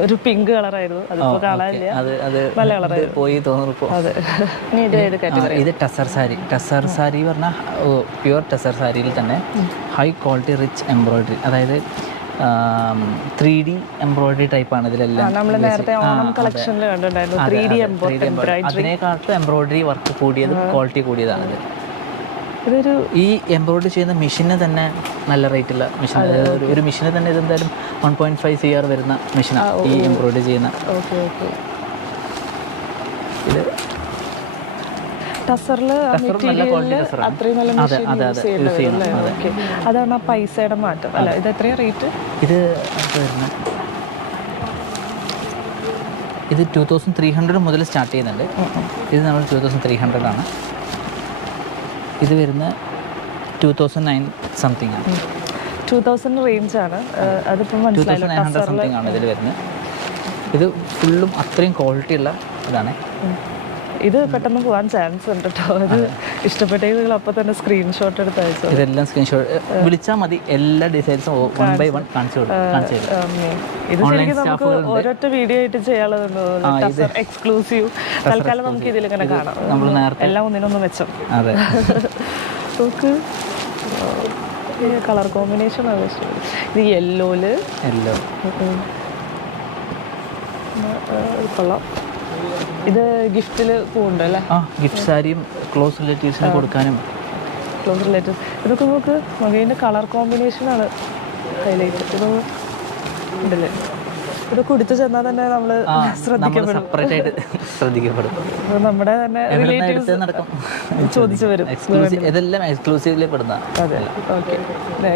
ഒരു പിങ്ക് കളറായിരുന്നു, അതിപ്പോ കാണാനില്ല, നല്ല കളറായിരുന്നു പോയി തോന്നുന്നു. അതെ. ഇനി ഇത് ഏത് കാറ്റഗറി? ഇത് ടസർ സാരി. ടസർ സാരി പറഞ്ഞാൽ പ്യുവർ ടസർ സാരിയിൽ തന്നെ ഹൈ ക്വാളിറ്റി റിച്ച് എംബ്രോയിഡറി, അതായത് 3D എംബ്രോയിഡറി ടൈപ്പാണ് ഇതിലെല്ലാം. നമ്മൾ നേരത്തെ ഓണം കളക്ഷനിൽ കണ്ടിട്ടുണ്ടായിരുന്നു 3D എംബ്രോയിഡറി. അതിനേക്കാട്ടും എംബ്രോയിഡറി വർക്ക് കൂടിയതും ക്വാളിറ്റി കൂടിയതാണിത്. ഇതൊരു ഈ എംബ്രോയിഡറി ചെയ്യുന്ന മെഷീന് തന്നെ നല്ല റേറ്റുള്ള മെഷീൻ. ഒരു മെഷീന് തന്നെ ഇതെന്തായാലും 1.5 CR വരുന്ന മെഷീനാണ് ഈ എംബ്രോയിഡറി ചെയ്യുന്ന. ഇത് ടസറില് അത്രയും നല്ല മെഷീൻ യൂസ് ചെയ്യേണ്ടത്. അതാണ് ആ പൈസയുടെ മാറ്റം അല്ല. ഇത് എത്രയാണ് റേറ്റ്? ഇത് 2300 മുതൽ സ്റ്റാർട്ട് ചെയ്യുന്നുണ്ട്. ഇത് നമ്മൾ 2300 ആണ്. ഇത് വരുന്ന 2009 സംതിങ് ആണ്. 2000 റേഞ്ച് ആണ്. അതിപ്പോൾ 2900 സംതിങ് ആണ് ഇതിൽ വരുന്നത്. ഇത് ഫുള്ളും അത്രയും ക്വാളിറ്റി ഉള്ള ഇതാണ്. ഇത് പെട്ടെന്ന് പോകാൻ ചാൻസ് ഉണ്ട് കേട്ടോ. ഇത് ഇഷ്ടപ്പെട്ടെങ്കിൽ നിങ്ങൾ അപ്പോൾ തന്നെ സ്ക്രീൻഷോട്ട് എടുത്ത് അയച്ചോ. ഇതെല്ലാം സ്ക്രീൻഷോട്ട് വിളിച്ചാൽ മതി. എല്ലാ ഡിസൈൻസും 1 by 1 കാണിച്ചു തരും. ഇത് ശരിക്കും നമുക്ക് ഒരൊറ്റ വീഡിയോ ആയിട്ട് ചെയ്യാനുള്ളത് എക്സ്ക്ലൂസീവ്. തൽക്കാലം നമുക്ക് ഇതിലിങ്ങനെ കാണാം. നമ്മൾ നേരത്തെ എല്ലാം ഒന്നിനൊന്ന് മെച്ചം. അതെ. നമുക്ക് കളർ കോമ്പിനേഷൻ ആണ് ഇഷ്ടം. ഇത് യെല്ലോയില് കൊള്ളാം. ഇത് ഗിഫ്റ്റിൽ പോകുന്നുണ്ട് അല്ലേ? ഗിഫ്റ്റ് സാരിയും ക്ലോസ് റിലേറ്റീവ്സിന് കൊടുക്കാനും. ക്ലോസ് റിലേറ്റീവ്സ് ഇതൊക്കെ നമുക്ക് മകേൻ്റെ കളർ കോമ്പിനേഷനാണ് ഹൈലൈറ്റ്. ഇത് ഉണ്ടല്ലേ, ഇത് കുടിച്ചു ചെന്നാൽ തന്നെ നമ്മൾ ശ്രദ്ധിക്കപ്പെടും. നമ്മുടെ തന്നെ റിലേറ്റീവ്സ് ചോദിച്ചു വരും. ഇതെല്ലാം എക്സ്ക്ലൂസീവില് പെടുന്ന. അതെ. ഓക്കെ.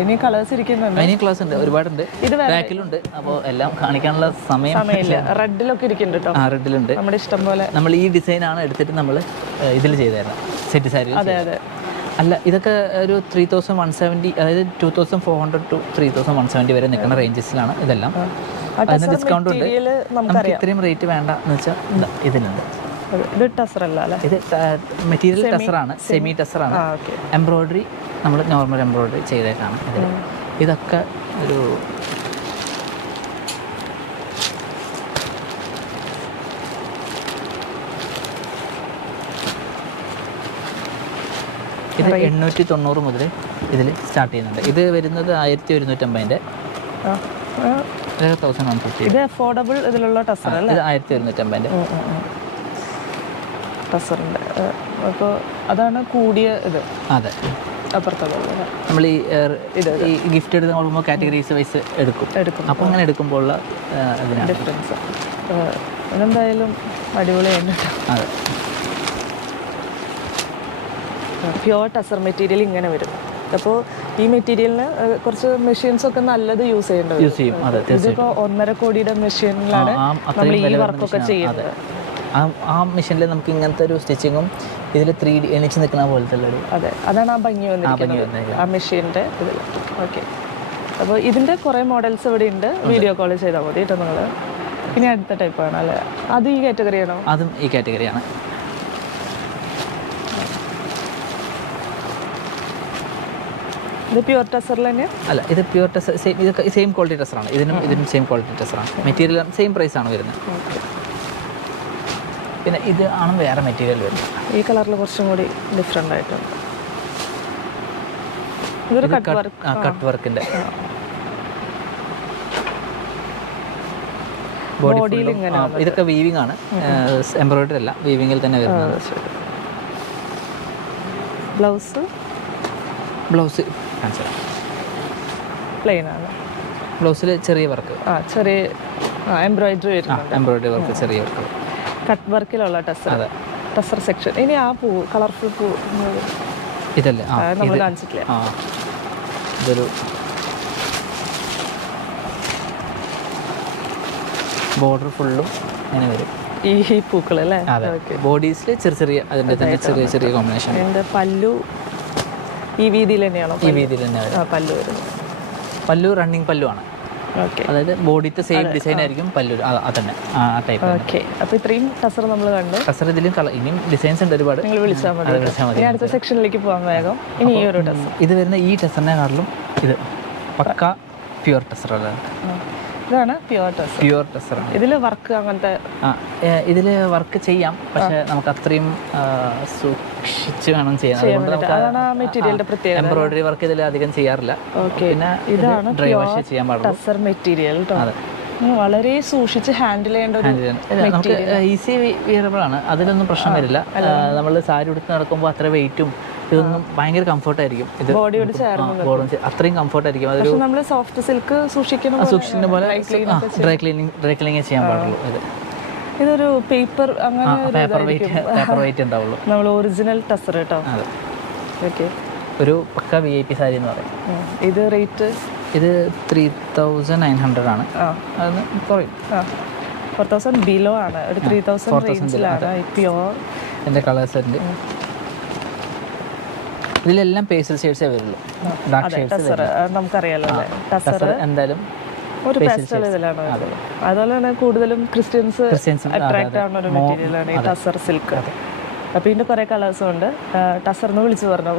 ഇനി കളേഴ്സ് ഇരിക്കുന്നുണ്ട്. ഇനി ക്ലാസ് ഉണ്ട്, ഒരുപാടുണ്ട്. ഇത് ബാക്കിലുണ്ട്. അപ്പോൾ എല്ലാം കാണിക്കാനുള്ള സമയമില്ല. റെഡിലൊക്കെ ഇരിക്കുന്നുണ്ട് കേട്ടോ. റെഡിലുണ്ട് നമ്മുടെ ഇഷ്ടം പോലെ. നമ്മൾ ഈ ഡിസൈനാണ് എടുത്തിട്ട് നമ്മൾ ഇതിൽ ചെയ്തായിരുന്നു സെറ്റ് സാരി. അതെ അതെ. അല്ല, ഇതൊക്കെ ഒരു 3170, അതായത് 2400 to 3170 വരെ നിൽക്കുന്ന റേഞ്ചസിലാണ് ഇതെല്ലാം. അതിന് ഡിസ്കൗണ്ട് ഉണ്ട്. നമുക്ക് ഇത്രയും റേറ്റ് വേണ്ട എന്ന് വെച്ചാൽ ഇതിനുണ്ട്. ഇത് ടസറല്ല അല്ലേ? ഇത് മെറ്റീരിയൽ ടസറാണ്, സെമി ടസറാണ്. എംബ്രോയിഡറി നമ്മൾ നോർമൽ എംബ്രോയിഡറി ചെയ്തേക്കാണ് ഇതിൽ. ഇതൊക്കെ ഒരു ഇത് 890 മുതൽ ഇതിൽ സ്റ്റാർട്ട് ചെയ്യുന്നുണ്ട്. ഇത് വരുന്നത് 1150. 1150. ഇത് അഫോർഡബിൾ ഇതിലുള്ള ടസർ അല്ലേ? ഇത് 1150 ടസറുണ്ട്. അപ്പോൾ അതാണ് കൂടിയ ഇത്. അതെ. അപ്പുറത്തുള്ള നമ്മൾ ഈ ഗിഫ്റ്റ് എടുത്ത് നോക്കുമ്പോൾ കാറ്റഗറീസ് വൈസ് എടുക്കും. അപ്പോൾ അങ്ങനെ എടുക്കുമ്പോൾ ഉള്ള ഡിഫറൻസ് അതെന്തായാലും അടിപൊളിയാണ്. അതെ. പ്യുവർ ടസർ മെറ്റീരിയൽ ഇങ്ങനെ വരും. അപ്പോൾ ഈ മെറ്റീരിയലിന് കുറച്ച് മെഷീൻസൊക്കെ നല്ലത് യൂസ് ചെയ്യേണ്ടത്. ഇതിപ്പോൾ 1.5 കോടിയുടെ മെഷീനിലാണ് നമ്മൾ ഈ വർക്കൊക്കെ ചെയ്യുന്നത്. ആ മെഷീനിൽ നമുക്ക് ഇങ്ങനത്തെ ഒരു സ്റ്റിച്ചിങ്ങും ഇതിൽ 3D എണിച്ച് നിൽക്കുന്ന പോലത്തെ ഒരു. അതെ, അതാണ് ആ ഭംഗി വന്നിരിക്കുന്നത് ആ മെഷീൻ്റെ ഇതിൽ. ഓക്കെ. അപ്പോൾ ഇതിൻ്റെ കുറേ മോഡൽസ് ഇവിടെ ഉണ്ട്. വീഡിയോ കോൾ ചെയ്താൽ മതി കേട്ടോ നിങ്ങൾ. ഇനി അടുത്ത ടൈപ്പാണ് അല്ലേ? അത് ഈ കാറ്റഗറിയാണോ? അതും ഈ കാറ്റഗറിയാണ്. ഇത് പ്യുവർ ടസറിൽ തന്നെ അല്ല, ഇത് പ്യുവർ ടസർ. ഇതൊക്കെ സെയിം ക്വാളിറ്റി ടസറാണ്. ഇതിനും സെയിം ക്വാളിറ്റി ടസറാണ്. മെറ്റീരിയൽ സെയിം പ്രൈസാണ് വരുന്നത്. പിന്നെ ഇത് ആണ് വേറെ മെറ്റീരിയൽ വരുന്നത്. ഈ കളറിൽ കുറച്ചും കൂടി ഡിഫറെൻ്റ് ആയിട്ടുണ്ട്. ഇതൊരു കട്ട് വർക്കിൻ്റെ ബോഡിയിൽ ഇങ്ങനെ. ഇതൊക്കെ വീവിംഗ് ആണ്, എംബ്രോയിഡറി അല്ല, വീവിങ്ങിൽ തന്നെ വരുന്നത്. ബ്ലൗസ് പ്ലെയിൻ ആണ്. ബ്ലൗസിൽ ചെറിയ വർക്ക്, ചെറിയ എംബ്രോയിഡറി വരുന്നുണ്ട്. എംബ്രോയിഡറി വർക്ക്, ചെറിയ വർക്ക്. കട്ട് വർക്കിലുള്ള ടസർ സെക്ഷൻ. ഇനി ആ പൂ, കളർഫുൾ പൂ ഇതല്ലേ നമ്മൾ കാണിച്ചിട്ടില്ല. ഇതൊരു ബോർഡർ ഫുള്ളും അങ്ങനെ വരും ഈ പൂക്കൾ അല്ലേ? ബോഡീസിൽ ചെറിയ അതിൻ്റെ തന്നെ ചെറിയ കോമ്പിനേഷൻ. എൻ്റെ പല്ലു ഈ വീതിയിൽ തന്നെയാണോ? ഈ വീതിയിൽ തന്നെയാണ് പല്ലു വരുന്നത്. പല്ലു റണ്ണിങ് പല്ലു ആണ്. അതായത് ബോഡിത്തെ സെയിം ഡിസൈൻ ആയിരിക്കും പല്ലു. അതന്നെ ആ ടൈപ്പ്. ഓക്കെ. അപ്പോൾ ഇത്രയും ടസർ നമ്മൾ കണ്ടു. ടസർ ഇതിലും ഇനിയും ഡിസൈൻസ് ഉണ്ട് ഒരുപാട്. നിങ്ങൾ വിളിച്ചാൽ മതി. അടുത്ത സെക്ഷനിലേക്ക് പോകാൻ വേഗം. ഇനി ഈ ഒരു ടസർ, ഇത് വരുന്ന ഈ ടസറിനെക്കാട്ടിലും ഇത് പക്ക പ്യുവർ ടെസറല്ല. ഇതാണ് പ്യുവർ ടെസർ. പ്യുവർ ടെസറാണ്. ഇതിൽ വർക്ക് അങ്ങനത്തെ ഇതിൽ വർക്ക് ചെയ്യാം, പക്ഷെ നമുക്ക് അത്രയും സൂക്ഷിച്ച് വേണം ചെയ്യാൻ. എംബ്രോയിഡറി വർക്ക് ഇതിൽ അധികം ചെയ്യാറില്ല. പിന്നെ ഇതാണ് ഡ്രൈ വാഷ് ചെയ്യാൻ പാടില്ല. ടെസർ മെറ്റീരിയൽ. വളരെ സൂക്ഷിച്ച് ഹാൻഡിൽ ചെയ്യേണ്ട നമുക്ക് ഈസി വിയറബിൾ ആണ്, അതിലൊന്നും പ്രശ്നം വരില്ല. നമ്മൾ സാരി ഉടുത്ത് നടക്കുമ്പോൾ അത്ര വെയിറ്റും ഇതൊന്നും ഭയങ്കര കംഫർട്ടായിരിക്കും. ഇത് ബോഡിയോട് ചേർന്ന് അത്രയും കംഫർട്ടായിരിക്കും. അതൊരു നമ്മൾ സോഫ്റ്റ് സിൽക്ക് സൂക്ഷിക്കുന്ന പോലെ ഡ്രൈ ക്ലീനിങ് ചെയ്യാൻ പാടുള്ളൂ. ഇതൊരു പേപ്പർ പേപ്പർ വെയിറ്റ് ഉണ്ടാവുള്ളൂ. നമ്മൾ ഒറിജിനൽ ടെസർ കേട്ടോ. ഓക്കെ, ഒരു പക്ക VIP സാരി എന്ന് പറയും. ഇത് റേറ്റ് ഇത് 3900 ആണ്. അതൊന്ന് കുറയും. 4000 ബിലോ ആണ്. ഒരു 3000 റേഞ്ചിലാണ് പ്യുവർ. എൻ്റെ കളേഴ്സ് ഉണ്ട്. ഇതിലെല്ലാം പേസ്റ്റൽ ഷെയ്ഡ്സേ വരുള്ളൂ. ഡാർക്ക് ഷെയ്ഡ്സ് നമുക്കറിയാലോ അല്ലേ. ടെസർ എന്തായാലും ഒരു പേസ്റ്റൽ ഇതിലാണ്. അതുപോലെ തന്നെ കൂടുതലും ക്രിസ്ത്യൻസ് അട്രാക്ട് ആവുന്ന ഒരു മെറ്റീരിയലാണ് ഈ ടെസർ സിൽക്ക്. അപ്പോൾ ഇതിൻ്റെ കുറേ കളേഴ്സും ഉണ്ട്. ടസർന്ന് വിളിച്ചു പറഞ്ഞു.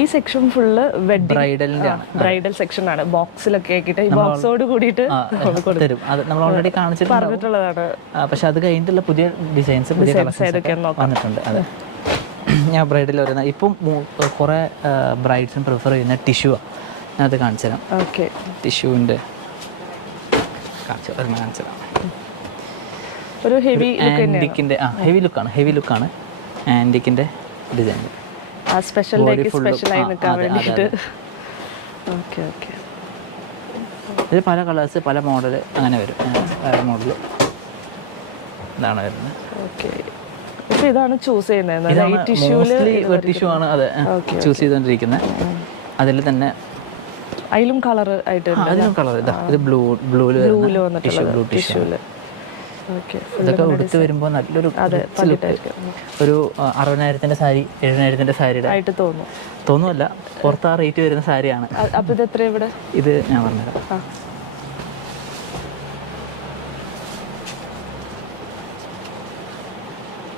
ഈ സെക്ഷൻ ഫുള്ള് ബ്രൈഡൽ സെക്ഷൻ ആണ്. ബോക്സിലൊക്കെ ആക്കിയിട്ട് ഈ ബോക്സോട് കൂടിയിട്ട് തരും. അത് നമ്മൾ ഓൾറെഡി പറഞ്ഞിട്ടുള്ളതാണ്. പക്ഷെ അത് കഴിഞ്ഞിട്ടുള്ള പുതിയ ഡിസൈൻസ് വന്നിട്ടുണ്ട്. അതെ, ഞാൻ ബ്രൈഡിൽ വരുന്ന ഇപ്പം കുറേ ബ്രൈഡ്സും പ്രിഫർ ചെയ്യുന്ന ടിഷ്യൂ ആണ്. ഞാൻ അത് കാണിച്ചു തരാം. ഓക്കെ, ടിഷ്യൂവിൻ്റെ കാണിച്ചു തരാം. ഒരു ഹെവി ആൻറ്റിക്കിൻ്റെ ഹെവി ലുക്കാണ്. ആൻറ്റിക്കിൻ്റെ ഡിസൈൻ സ്പെഷ്യൽ ഡേക്ക് സ്പെഷ്യലായി നിൽക്കാൻ വേണ്ടിയിട്ട്. ഓക്കെ ഓക്കെ, ഇത് പല കളേഴ്സ് പല മോഡൽ അങ്ങനെ വരും. മോഡൽ ഇതാണ് വരുന്നത്. ഓക്കെ, ഇതാണ് ചൂസ് ചെയ്യുന്നത്. ടിഷ്യൂ ആണ് അതെ ചൂസ് ചെയ്തുകൊണ്ടിരിക്കുന്നത്. അതിൽ തന്നെ അതിലും കളർ ആയിട്ട് അതിലും കളർ ഇത് ബ്ലൂല് ടിഷ്യൂല്. ഇതൊക്കെ ഉടുത്ത് വരുമ്പോൾ നല്ലൊരു ഒരു 60,000 സാരി 70,000 സാരിയുടെ ആയിട്ട് തോന്നുമല്ല, പുറത്ത് ആ റേറ്റ് വരുന്ന സാരിയാണ്. അപ്പോൾ ഇത് എത്ര ഇവിടെ? ഇത് ഞാൻ പറഞ്ഞുതരാം.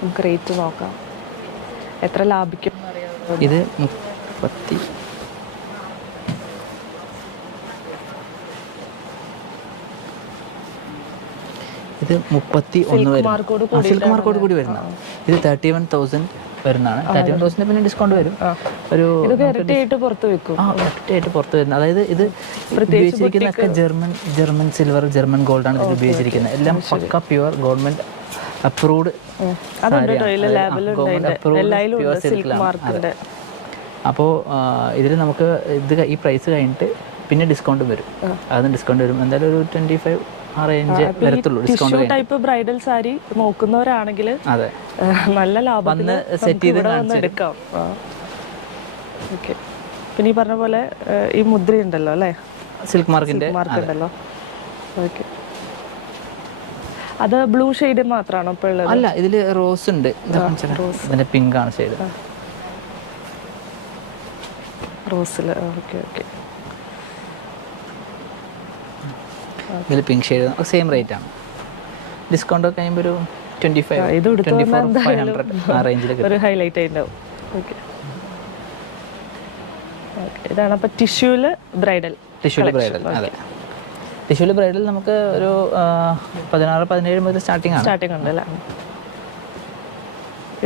നമുക്ക് റേറ്റ് നോക്കാം, എത്ര ലാഭിക്കും. ഇത് ഇത് 31 സിൽക്ക് മാർക്കോട് കൂടി വരുന്ന. ഇത് 31,000 വരുന്നതാണ്. 31,000 പിന്നെ ഡിസ്കൗണ്ട് വരും. ഒരു ഇരട്ടിയായിട്ട് പുറത്ത് വരുന്നത്. അതായത് ഇത് ഉപയോഗിച്ചിരിക്കുന്നതൊക്കെ ജർമ്മൻ സിൽവർ, ജർമ്മൻ ഗോൾഡ് ആണ് ഇത് ഉപയോഗിച്ചിരിക്കുന്നത്. എല്ലാം പക്ക പ്യുവർ ഗവൺമെന്റ് അപ്രൂവ്ഡ്. അപ്പോൾ ഇതിൽ നമുക്ക് ഈ പ്രൈസ് കഴിഞ്ഞിട്ട് പിന്നെ ഡിസ്കൗണ്ട് വരും. അതിന് ഡിസ്കൗണ്ട് വരും എന്തായാലും ഒരു 25 ആ റേഞ്ച് വരത്തുള്ളൂ. ഡിസ്കൗണ്ട് ടൈപ്പ് ബ്രൈഡൽ സാരി നോക്കുന്നവരാണെങ്കിൽ അതെ നല്ല ലാഭം സെറ്റ് ചെയ്ത് എടുക്കാം. ഓക്കെ, പിന്നെ ഈ പറഞ്ഞ പോലെ ഈ മുദ്ര ഉണ്ടല്ലോ അല്ലേ, സിൽക്ക് മാർക്കിന്റെ ഉണ്ടല്ലോ. ഓക്കെ, അത് ബ്ലൂ ഷെയ്ഡ് മാത്രമാണോ ഇപ്പോൾ ഉള്ളത്? അല്ല, ഇതിൽ റോസ് ഉണ്ട്. ഇതിന്റെ പിങ്ക് ആണ് ഷെയ്ഡ്. റോസിൽ ഓക്കെ ഓക്കെ. ഇതിൽ പിങ്ക് ഷെയ്ഡ് സെയിം റേറ്റ് ആണ്. ഡിസ്കൗണ്ട് ഒക്കെ കഴിയുമ്പോൾ ഒരു 25 ഇത് 24,500 ആ റേഞ്ചിൽ ഒരു ഹൈലൈറ്റ് ആയിട്ടുണ്ടാവും. ഓക്കെ, ഇതാണ് അപ്പോൾ ടിഷ്യൂല് ബ്രൈഡൽ. അതെ, ടിഷ്യൂല് ബ്രൈഡൽ നമുക്ക് ഒരു 16-17 മുതൽ സ്റ്റാർട്ടിംഗ് ഉണ്ട് അല്ലേ.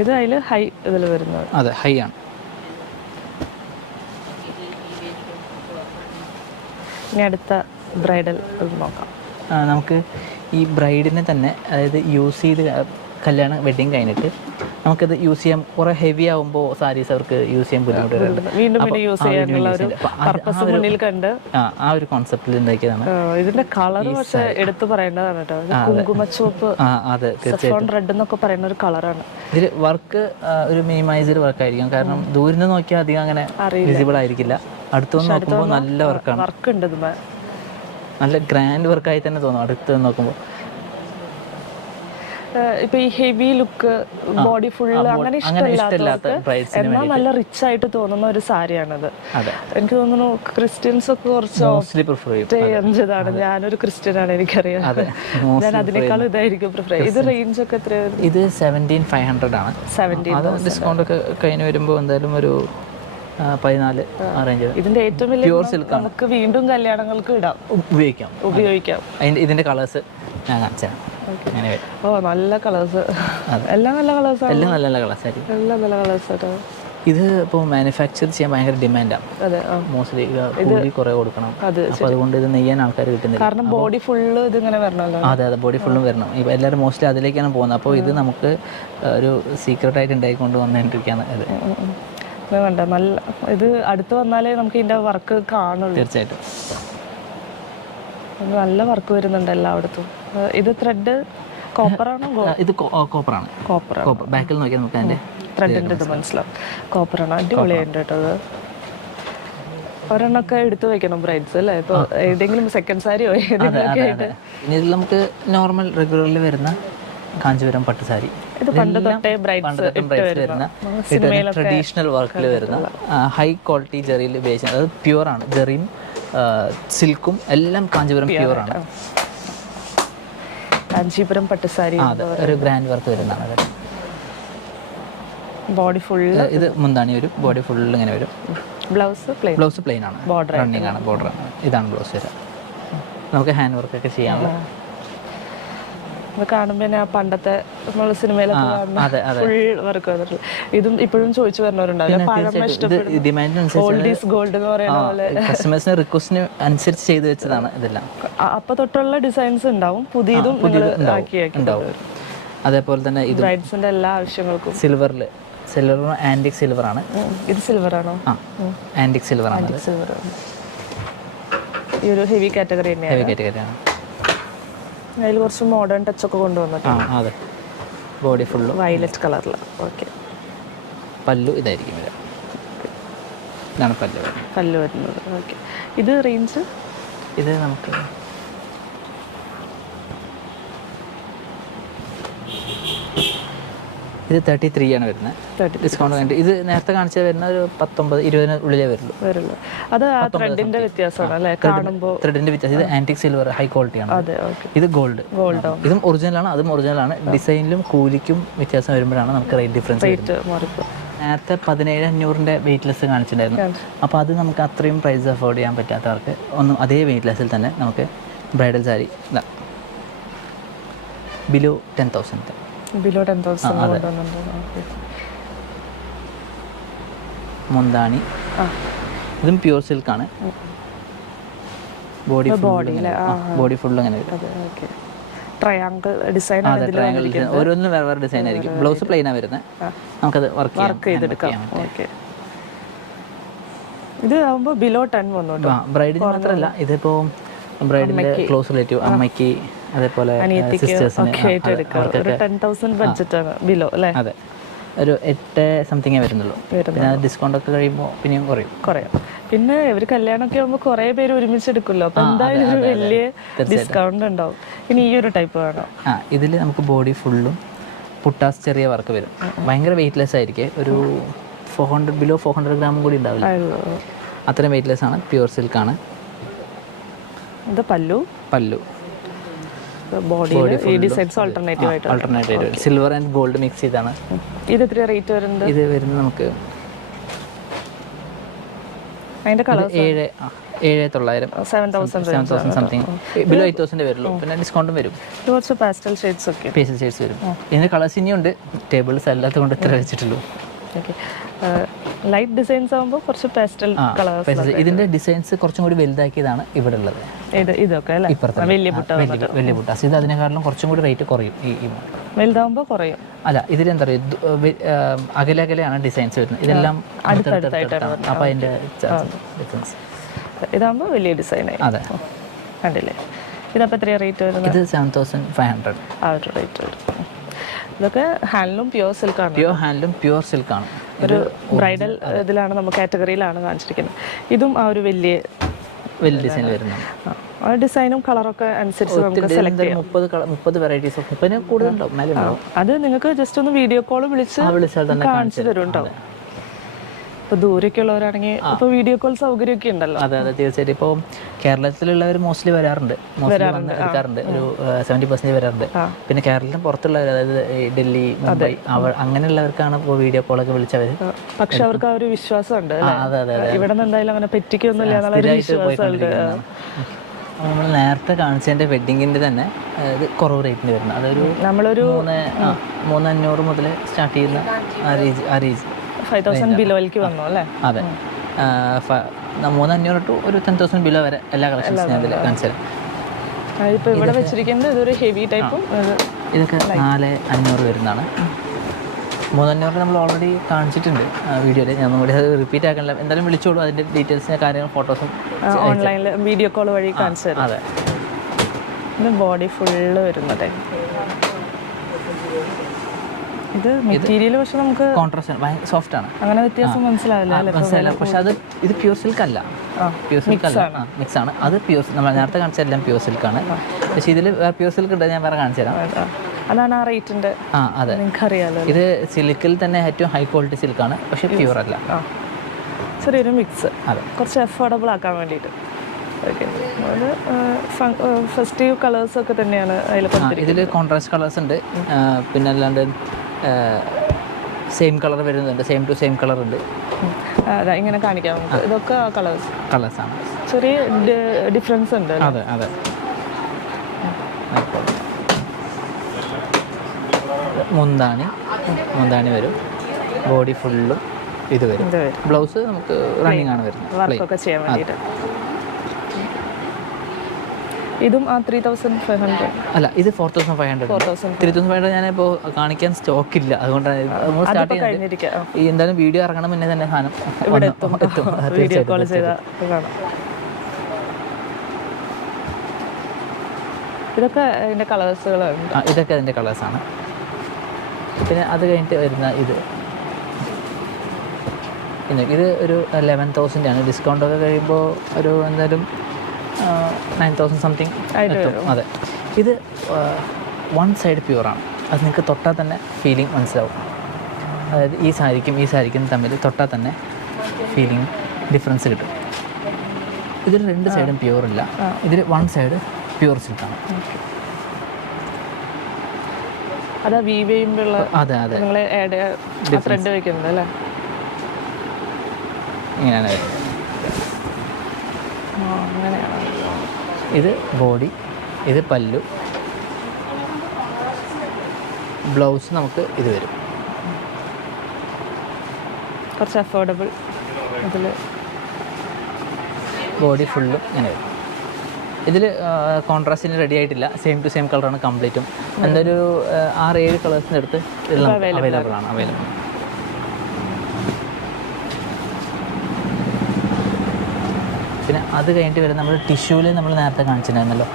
ഇത് അതിൽ ഹൈ ഇതിൽ വരുന്നത്. അതെ, ഹൈ ആണ്. ഇനി അടുത്ത ബ്രൈഡൽ നോക്കാം. നമുക്ക് ഈ ബ്രൈഡിനെ തന്നെ, അതായത് യൂസ് ചെയ്ത് കല്യാണം വെഡിങ് കഴിഞ്ഞിട്ട് നമുക്കത് യൂസ് ചെയ്യാൻ കുറേ ഹെവി ആകുമ്പോൾ സാരീസ് അവർക്ക് യൂസ് ചെയ്യാൻ ബുദ്ധിമുട്ടുണ്ട്. ആ ഒരു കോൺസെപ്റ്റിൽ ഉണ്ടാക്കിയതാണ്. ഇതിന്റെ കളർ പക്ഷേ എടുത്തു പറയേണ്ടതാണ് കേട്ടോ. കുങ്കുമച്ചുവപ്പ്, അതെ തീർച്ചയായിട്ടും റെഡ് എന്നൊക്കെ പറയുന്ന ഒരു കളറാണ്. ഇതിൽ വർക്ക് ഒരു മിനിമൈസ്ഡ് വർക്ക് ആയിരിക്കും. കാരണം ദൂരം നിന്ന് നോക്കിയാൽ അധികം അങ്ങനെ വിസിബിൾ ആയിരിക്കില്ല. അടുത്തുനിന്ന് നോക്കുമ്പോൾ നല്ല വർക്കാണ്. വർക്ക് ഉണ്ട്, നല്ല ഗ്രാൻഡ് വർക്കായി തന്നെ തോന്നും അടുത്ത് നോക്കുമ്പോൾ. ഇപ്പൊ ഈ ഹെവി ലുക്ക് ബോഡി ഫുള്ള് അങ്ങനെ ഇഷ്ടമില്ലാത്തവർക്ക് എന്നാൽ നല്ല റിച്ച് ആയിട്ട് തോന്നുന്ന ഒരു സാരിയാണത്. എനിക്ക് തോന്നുന്നു ക്രിസ്ത്യൻസ് ഒക്കെ കുറച്ച് ചെയ്താണ്. ഞാനൊരു ക്രിസ്ത്യനാണ്, എനിക്കറിയാം. ഞാൻ അതിനേക്കാളും ഇതായിരിക്കും പ്രിഫർ. ഇത് റേഞ്ച് ഒക്കെ എത്രയായിരുന്നു? ഇത് 17,500 ആണ്. ഡിസ്കൗണ്ട് ഒക്കെ കഴിഞ്ഞ് വരുമ്പോൾ എന്തായാലും ഒരു 14 ആ റേഞ്ച്. ഇതിന്റെ ഏറ്റവും വലിയ പ്യൂർ സിൽക്ക് നമുക്ക് വീണ്ടും കല്യാണങ്ങൾക്ക് ഇടാം, ഉപയോഗിക്കാം. ഇതിന്റെ കളേഴ്സ് ഞാൻ കാണിച്ചാണ്. ഓ നല്ല കളേഴ്സ്, എല്ലാം നല്ല കളേഴ്സ്, എല്ലാം നല്ല നല്ല കളേഴ്സ് ആയിരിക്കും. എല്ലാം നല്ല കളേഴ്സ്. ഇത് ഇപ്പോൾ മാനുഫാക്ചർ ചെയ്യാൻ ഭയങ്കര ഡിമാൻഡാണ്. അതെ, മോസ്റ്റ്ലി കൂലി കുറേ കൊടുക്കണം. അപ്പോൾ അതുകൊണ്ട് ഇത് നെയ്യാൻ ആൾക്കാർ കിട്ടുന്നില്ല. കാരണം ബോഡി ഫുള്ള് ഇതിങ്ങനെ വരണമല്ലോ. അതെ അതെ, ബോഡി ഫുള്ളും വരണം. ഇപ്പോൾ എല്ലാവരും മോസ്റ്റ്ലി അതിലേക്കാണ് പോകുന്നത്. അപ്പോൾ ഇത് നമുക്ക് ഒരു സീക്രട്ടായിട്ട് ഉണ്ടായിക്കൊണ്ട് വന്നിരിക്കുകയാണ്. അത് വേണ്ട, നല്ല ഇത് അടുത്ത് വന്നാലേ നമുക്ക് ഇതിൻ്റെ വർക്ക് കാണുള്ളൂ. തീർച്ചയായിട്ടും നല്ല വർക്ക് വരുന്നുണ്ട് എല്ലായിടത്തും. ഇത് ത്രെഡ് കോപ്പറാണോ? ഇത് കോപ്പറാണ്. കോപ്പർ ബാക്കിൽ നോക്കിയാൽ നമുക്ക് അതിൻ്റെ ത്രെഡിൻ്റെ ഇത് മനസ്സിലാവും. കോപ്പറാണ്. അടിപൊളിയായിട്ട് കേട്ടത്. ഒരെണ്ണൊക്കെ എടുത്തു വെക്കണം ബ്രൈഡ്സ് അല്ലേ? ഇപ്പോൾ ഏതെങ്കിലും സെക്കൻഡ് സാരിയോ ഏതെങ്കിലുമൊക്കെ ആയിട്ട്. ഇനി ഇതിൽ നമുക്ക് നോർമൽ റെഗുലറിൽ വരുന്ന കാഞ്ചീപുരം പട്ട് സാരി, ഇത് പണ്ട് തൊട്ടേ ബ്രൈഡ്സ് വരുന്ന ട്രഡീഷണൽ വർക്കിൽ വരുന്ന ഹൈ ക്വാളിറ്റി ജെറിയിൽ ഉപയോഗിച്ചത്. അത് പ്യുവറാണ്. ജെറിയും സിൽക്കും എല്ലാം കാഞ്ചീപുരം പ്യുവറാണ്. കാഞ്ചീപുരം പട്ട് സാരി ഒരു ഗ്രാൻഡ് വർക്ക് വരുന്നതാണ്. ബോഡി ഫുള്ള് ഇത് മുന്താണി വരും, ബോഡി ഫുള്ള് ഇങ്ങനെ വരും. ബ്ലൗസ് പ്ലെയിൻ ആണ്, റണ്ണിങ് ആണ്, ബോർഡറാണ്. ഇതാണ് ബ്ലൗസ് വരിക. നമുക്ക് ഹാൻഡ് വർക്കൊക്കെ ചെയ്യാനുള്ള. കാണുമ്പോൾ ആ പണ്ടത്തെ നമ്മൾ സിനിമയിലൊക്കെ ഫുൾ വർക്ക് വന്നിട്ടുള്ള ഇതും ഇപ്പോഴും ചോദിച്ചു വരുന്നവരുണ്ടാവില്ല. കസ്റ്റമേഴ്സിന്റെ റിക്വസ്റ്റിന് അനുസരിച്ച് ചെയ്തു വെച്ചതാണ് ഇതെല്ലാം. അപ്പൊ തൊട്ടുള്ള ഡിസൈൻസ് ഉണ്ടാവും, പുതിയതും ഉണ്ടാവും. അതേപോലെ തന്നെ ഇത് ബ്രൈഡ്സിന്റെ എല്ലാ ആവശ്യങ്ങൾക്കും സിൽവർ ആന്റിക് സിൽവർ ആണ്. ഇത് സിൽവർ ആണോ? ആന്റിക് സിൽവർ ആണ്. ഈ ഒരു ഹെവി കാറ്റഗറി തന്നെയാണ്. ഹെവി കാറ്റഗറിയാണ്. അതിൽ കുറച്ച് മോഡേൺ ടച്ച് ഒക്കെ കൊണ്ടുവന്നിട്ടുണ്ട്. അതെ, ബോഡി ഫുള്ള് വയലറ്റ് കളറിൽ. ഓക്കെ, പല്ലു ഇതായിരിക്കും വരിക. ഇതാണ് പല്ലു വരുന്നത്. ഓക്കെ, ഇത് റേഞ്ച് ഇത് നമുക്ക് ഇത് 33 ആണ് വരുന്നത്. ഡിസ്കൗണ്ട് വേണ്ടി ഇത് നേരത്തെ കാണിച്ചത് വരുന്ന ഒരു 19-20 ഉള്ളിലേ വരുള്ളൂ. അത് ത്രെഡിന്റെ വ്യത്യാസമാണ് അല്ലേ? കാണുമ്പോൾ ത്രെഡിന്റെ വ്യത്യാസം. ഇത് ആന്റിക് സിൽവർ ഹൈ ക്വാളിറ്റി ആണ്. ഇത് ഗോൾഡോ. ഇതും ഒറിജിനൽ ആണ്, അതും ഒറിജിനൽ ആണ്. ഡിസൈനിലും കൂലിക്കും വ്യത്യാസം വരുമ്പോഴാണ് നമുക്ക് റേറ്റ് ഡിഫറൻസ് വരുന്നത്. നേരത്തെ 17,500 വെയിറ്റ്ലെസ് കാണിച്ചിട്ടുണ്ടായിരുന്നു. അപ്പോൾ അത് നമുക്ക് അത്രയും പ്രൈസ് അഫോർഡ് ചെയ്യാൻ പറ്റാത്തവർക്ക് ഒന്നും അതേ വെയിറ്റ്ലെസ്സിൽ തന്നെ നമുക്ക് ബ്രൈഡൽ സാരി ബിലോ 10,000 മുന്താണി. ഇതും പ്യൂർ സിൽക്കാണ്. ബോഡി ഫുൾ അങ്ങനെ ട്രയാങ്കിൾ ഡിസൈൻ. ഓരോന്നും വേറെ ഡിസൈൻ ആയിരിക്കും. ബ്ലൗസ് പ്ലെയിനാ വരുന്നത്. നമുക്കത് വർക്ക് ചെയ്തെടുക്കാം. ഇത് ആവുമ്പോൾ ബിലോ 10 വന്നു. ബ്രൈഡിന് മാത്രമല്ല, ഇതിപ്പോ ബ്രൈഡിന്റെ ക്ലോസ് റിലേറ്റീവ് അമ്മയ്ക്ക് അതേപോലെ അതെ ഒരു 8 സംതിങ്ങേ വരുന്നുള്ളൂ. പിന്നെ ഡിസ്കൗണ്ട് ഒക്കെ കഴിയുമ്പോൾ പിന്നെയും കുറയും. പിന്നെ ഇവർ കല്യാണമൊക്കെ ആകുമ്പോൾ കുറേ പേര് ഒരുമിച്ചെടുക്കുമല്ലോ. അപ്പോൾ എന്തായാലും ഒരു വലിയ ഡിസ്കൗണ്ട് ഉണ്ടാവും. ഇനി ഈ ഒരു ടൈപ്പ് വേണം. ഇതിൽ നമുക്ക് ബോഡി ഫുള്ളും പുട്ടാസ് ചെറിയ വർക്ക് വരും. ഭയങ്കര വെയിറ്റ്ലെസ് ആയിരിക്കും. ഒരു 400 ബിലോ 400 ഗ്രാം കൂടി ഉണ്ടാവില്ല. അത്രയും വെയിറ്റ്ലെസ് ആണ്. പ്യൂർ സിൽക്കാണ്. ഇത് പല്ലു body designs alternative silver and gold mix ചെയ്താണ്. ഇത് എത്ര റേറ്റ് വരുന്നത്? ഇത് വരുന്നത് നമുക്ക് അതിന്റെ കളർ 7,900 7,000 സംതിങ്. ബിലോ 8,000 വരുള്ളൂ. പിന്നെ ഡിസ്കൗണ്ടും വരും. കുറച്ച് പാസ്റ്റൽ ഷെയ്ഡ്സ് വരും. ഇതിന്റെ കളേഴ്സ് ഇനിയുണ്ട്. ടേബിൾസ് അല്ലാത്ത കൊണ്ട് ഇത്ര വെച്ചിട്ടുള്ളൂ. ലൈറ്റ് ഡിസൈൻസ് ആകുമ്പോൾ കുറച്ച് പാസ്റ്റൽ കളേഴ്സ്. ഇതിന്റെ ഡിസൈൻസ് കുറച്ചും കൂടി വലുതാക്കിയതാണ് ഇവിടെ ഉള്ളത്. ഇതൊക്കെ വലിയ ബുട്ടാസ്. ഇത് അതിനെക്കാളും കുറച്ചും കൂടി റേറ്റ് കുറയും. ഈ വലുതാകുമ്പോൾ കുറയും. അല്ല, ഇതിൽ എന്താ പറയുക, അകലെയാണ് ഡിസൈൻസ് വരുന്നത്. ഇതെല്ലാം അടുത്തടുത്തായിട്ടാണ്. അപ്പോൾ അതിന്റെ ഡിഫറൻസ്. ഇതാകുമ്പോൾ വലിയ ഡിസൈനായി. അതെ, കണ്ടില്ലേ? ഇതപ്പോൾ എത്രയാണ് റേറ്റ് വരുന്നത്? ഇത് 7,500 ആ ഒരു റേറ്റ് വരും. ഇതൊക്കെ ഹാൻഡ്ലൂം പ്യൂർ സിൽക്കാണ്. ഒരു ബ്രൈഡൽ ഇതിലാണ്, നമുക്ക് കാറ്റഗറിയിലാണ് കാണിച്ചിരിക്കുന്നത്. ഇതും ആ ഒരു വലിയ ഡിസൈൻ വരുന്നുണ്ട്. ആ ഡിസൈനും കളറൊക്കെ അനുസരിച്ച് നമുക്ക് സെലക്ട് ചെയ്യാം. 30 വെറൈറ്റീസ് ഓഫ് കൂടുതലുണ്ടാവും. അത് നിങ്ങൾക്ക് ജസ്റ്റ് ഒന്ന് വീഡിയോ കോൾ വിളിച്ചാൽ തന്നെ കാണിച്ചു തരും കേട്ടോ. ഇപ്പോൾ ദൂരമൊക്കെ ഉള്ളവരാണെങ്കിൽ ഇപ്പോൾ വീഡിയോ കോൾ സൗകര്യമൊക്കെ ഉണ്ടല്ലോ. അതെ അതെ തീർച്ചയായിട്ടും. ഇപ്പോൾ കേരളത്തിലുള്ളവർ മോസ്റ്റ്ലി വരാറുണ്ട്, മോസ്റ്റ്ലി വന്ന് എടുക്കാറുണ്ട്, ഒരു 70% വരാറുണ്ട്. പിന്നെ കേരളത്തിന് പുറത്തുള്ളവർ, അതായത് ഈ ഡൽഹി, മുംബൈ, അങ്ങനെയുള്ളവർക്കാണ് ഇപ്പോൾ വീഡിയോ കോളൊക്കെ വിളിച്ചവർ. പക്ഷെ അവർക്ക് ആ ഒരു വിശ്വാസമുണ്ട്, അതെ അതെ അതെ, ഇവിടെ നിന്ന് എന്തായാലും അങ്ങനെ പറ്റിക്കൊന്നുമില്ല എന്നുള്ളൊരു വിശ്വാസമുണ്ട്. നമ്മൾ നേരത്തെ കാണിച്ചതിൻ്റെ വെഡ്ഡിങ്ങിൻ്റെ തന്നെ ഇത് കുറവ് റേറ്റിന് വരുന്നത്, അതൊരു നമ്മളൊരു 3,500 മുതൽ സ്റ്റാർട്ട് ചെയ്യുന്ന ആ റേഞ്ച് 5,000 ബിലോയിലേക്ക് വന്നു അല്ലേ? അതെ, 3,500 ടു ഒരു 10,000 ബിലോ വരെ എല്ലാ കളക്ഷൻസും ഞാൻ ഇതിൽ കാണിച്ചു തരാം. ഇപ്പോൾ ഇവിടെ വെച്ചിരിക്കുന്നത് ഇതൊരു ഹെവി ടൈപ്പും, ഇതൊക്കെ 4,500 വരുന്നതാണ്. 3,500 നമ്മൾ ഓൾറെഡി കാണിച്ചിട്ടുണ്ട് വീഡിയോയിൽ, ഞാൻ കൂടി അത് റിപ്പീറ്റ് ആക്കാനില്ല. എന്തായാലും വിളിച്ചോളൂ, അതിൻ്റെ ഡീറ്റെയിൽസിൻ്റെ കാര്യങ്ങളും ഫോട്ടോസും ഓൺലൈനിൽ വീഡിയോ കോൾ വഴി കാണിച്ചു തരാം. അതെ, ഇത് ബോഡി ഫുള്ള് വരുന്നത്. ഇത് മെറ്റീരിയൽ പക്ഷെ നമുക്ക് കോൺട്രാസ്റ്റ് സോഫ്റ്റ് ആണ്, അങ്ങനെ വ്യത്യാസം മനസ്സിലാവില്ല. പക്ഷെ അത് ഇത് പ്യൂർ സിൽക്ക് അല്ല, പ്യൂർ സിൽക്ക് അല്ല, മിക്സ് ആണ്. അത് പ്യൂർ, നമ്മൾ നേരത്തെ കാണിച്ചെല്ലാം പ്യൂർ സിൽക്കാണ്. പക്ഷേ ഇതിൽ പ്യൂർ സിൽക്ക് ഉണ്ട്, ഞാൻ വേറെ കാണിച്ചു തരാം. അതാണ് ആ റേറ്റിൻ്റെ. അതെ, നിങ്ങൾക്കറിയാലോ. ഇത് സിൽക്കിൽ തന്നെ ഏറ്റവും ഹൈ ക്വാളിറ്റി സിൽക്കാണ്, പക്ഷേ പ്യൂർ അല്ല. ചെറിയൊരു മിക്സ്, അതെ, കുറച്ച് അഫോർഡബിൾ ആക്കാൻ വേണ്ടിയിട്ട്. ഓക്കെ, അത് ഫെസ്റ്റീവ് കളേഴ്സൊക്കെ തന്നെയാണ് അതിൽ. ഇതിൽ കോൺട്രാസ്റ്റ് കളേഴ്സ് ഉണ്ട്, പിന്നെ അല്ലാണ്ട് സെയിം കളർ വരുന്നുണ്ട്, സെയിം ടു സെയിം കളർ ഉണ്ട്. അതെ, ഇങ്ങനെ കാണിക്കാം നമുക്ക്. ഇതൊക്കെ കളേഴ്സാണ്, ചെറിയ ഡിഫറൻസ് ഉണ്ട്. അതെ അതെ. മുന്താണി വരും, ബോഡി ഫുള്ളും ഇത് വരും. ബ്ലൗസ് നമുക്ക് റണ്ണിങ് ആണ് വരുന്നത്, വർക്കൊക്കെ ചെയ്യാൻ വേണ്ടിയിട്ട്. ഇതും 3,500 അല്ല, ഇത് 4,500. 3,500 ഞാനിപ്പോൾ കാണിക്കാൻ സ്റ്റോക്ക് ഇല്ല, അതുകൊണ്ടാണ് സ്റ്റാർട്ട് ചെയ്യുന്നത്. ഈ എന്തായാലും വീഡിയോ ഇറങ്ങണം മുന്നേ തന്നെ സാധനം എത്തും. വീഡിയോ കോൾ ചെയ്താൽ കാണാം. ഇതൊക്കെ അതിൻ്റെ കളേഴ്സുകളുണ്ട്. ഇതൊക്കെ അതിൻ്റെ കളേഴ്സാണ്. പിന്നെ അത് കഴിഞ്ഞിട്ട് വരുന്ന ഇത് ഒരു 11,000 ആണ്. ഡിസ്കൗണ്ടൊക്കെ കഴിയുമ്പോൾ ഒരു എന്തായാലും 9,000 സംതിങ് എത്തും. അതെ, ഇത് വൺ സൈഡ് പ്യൂറാണ്. അത് നിങ്ങൾക്ക് തൊട്ടാൽ തന്നെ ഫീലിംഗ് മനസ്സിലാവും. അതായത് ഈ സാരിക്കും തമ്മിൽ തൊട്ടാൽ തന്നെ ഫീലിംഗ് ഡിഫറൻസ് കിട്ടും. ഇതിൽ 2 സൈഡും പ്യൂറില്ല, ഇതിൽ 1 സൈഡ് പ്യൂർ സിൽക്കാണ്. അതാ വീവ് ചെയ്യുമ്പോഴുള്ള. അതെ അതെ, നിങ്ങൾ ത്രെഡ് വെക്കുന്നത് അല്ലേ? ഇങ്ങനെയാണ് വരുന്നത്. അങ്ങനെയാണ്. ഇത് ബോഡി, ഇത് പല്ലു, ബ്ലൗസ് നമുക്ക് ഇത് വരും. കുറച്ച് അഫോർഡബിൾ. ഇതിൽ ബോഡി ഫുള്ളും ഇങ്ങനെ വരും. ഇതിൽ കോൺട്രാസ്റ്റിന് റെഡി ആയിട്ടില്ല, സെയിം ടു സെയിം കളറാണ് കംപ്ലീറ്റും. എന്തൊരു 6-7 കളേഴ്സിൻ്റെ അടുത്ത് അവൈലബിൾ ആണ്. പിന്നെ അത് കഴിഞ്ഞിട്ട് വരും നമ്മൾ ടിഷ്യൂവിൽ നമ്മൾ നേരത്തെ കാണിച്ചിട്ടുണ്ടായിരുന്നല്ലോ,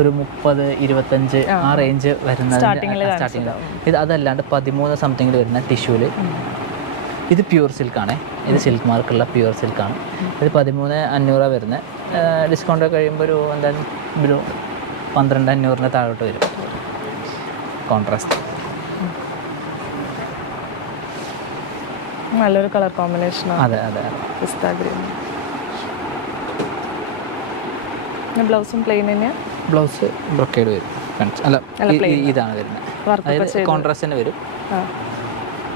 ഒരു 30, 25 ആ റേഞ്ച് വരുന്ന സ്റ്റാർട്ടിങ്ങിൽ. ഇത് അതല്ലാണ്ട് 13 സംതിങ്ങിൽ വരുന്ന ടിഷ്യൂവിൽ. ഇത് പ്യൂർ സിൽക്കാണ്, ഇത് സിൽക്ക് മാർക്കുള്ള പ്യൂർ സിൽക്കാണ്. ഇത് 13,500 വരുന്നത്. ഡിസ്കൗണ്ട് കഴിയുമ്പോൾ ഒരു എന്തായാലും ഒരു 12,500 താഴോട്ട് വരും. കോൺട്രാസ്റ്റ് നല്ലൊരു കളർ കോമ്പിനേഷനാണ്. അതെ അതെ, പിസ്ത ഗ്രീൻ. ബ്ലൗസും പ്ലെയിൻ തന്നെയാണ്. ബ്ലൗസ് ബ്രൊക്കേഡ് വരും. അല്ല, ഇതാണ് വരുന്നത്. അതായത് കോൺട്രാസ്റ്റ് തന്നെ വരും,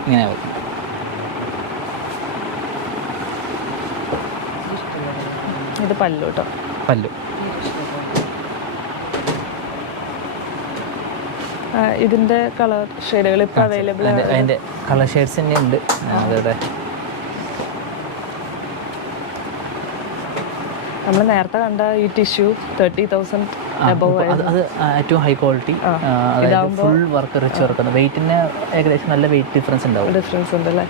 ഇങ്ങനെ വരും. ഇത് പല്ലു കേട്ടോ, പല്ലു. ഇതിൻ്റെ കളർ ഷെയ്ഡുകൾ ഇപ്പോൾ അവൈലബിൾ ആണ്. അതിൻ്റെ കളർ ഷെയ്ഡ്സ് തന്നെ ഉണ്ട്. അതോടെ നമ്മൾ നേരത്തെ കണ്ട ഈ ടിഷ്യൂ 30,000 അബവ്. അത് ഏറ്റവും high quality, full work, rich work. വെയിറ്റിന് ഏകദേശം നല്ല വെയിറ്റ് ഡിഫറൻസ് ഉണ്ട് അല്ലേ?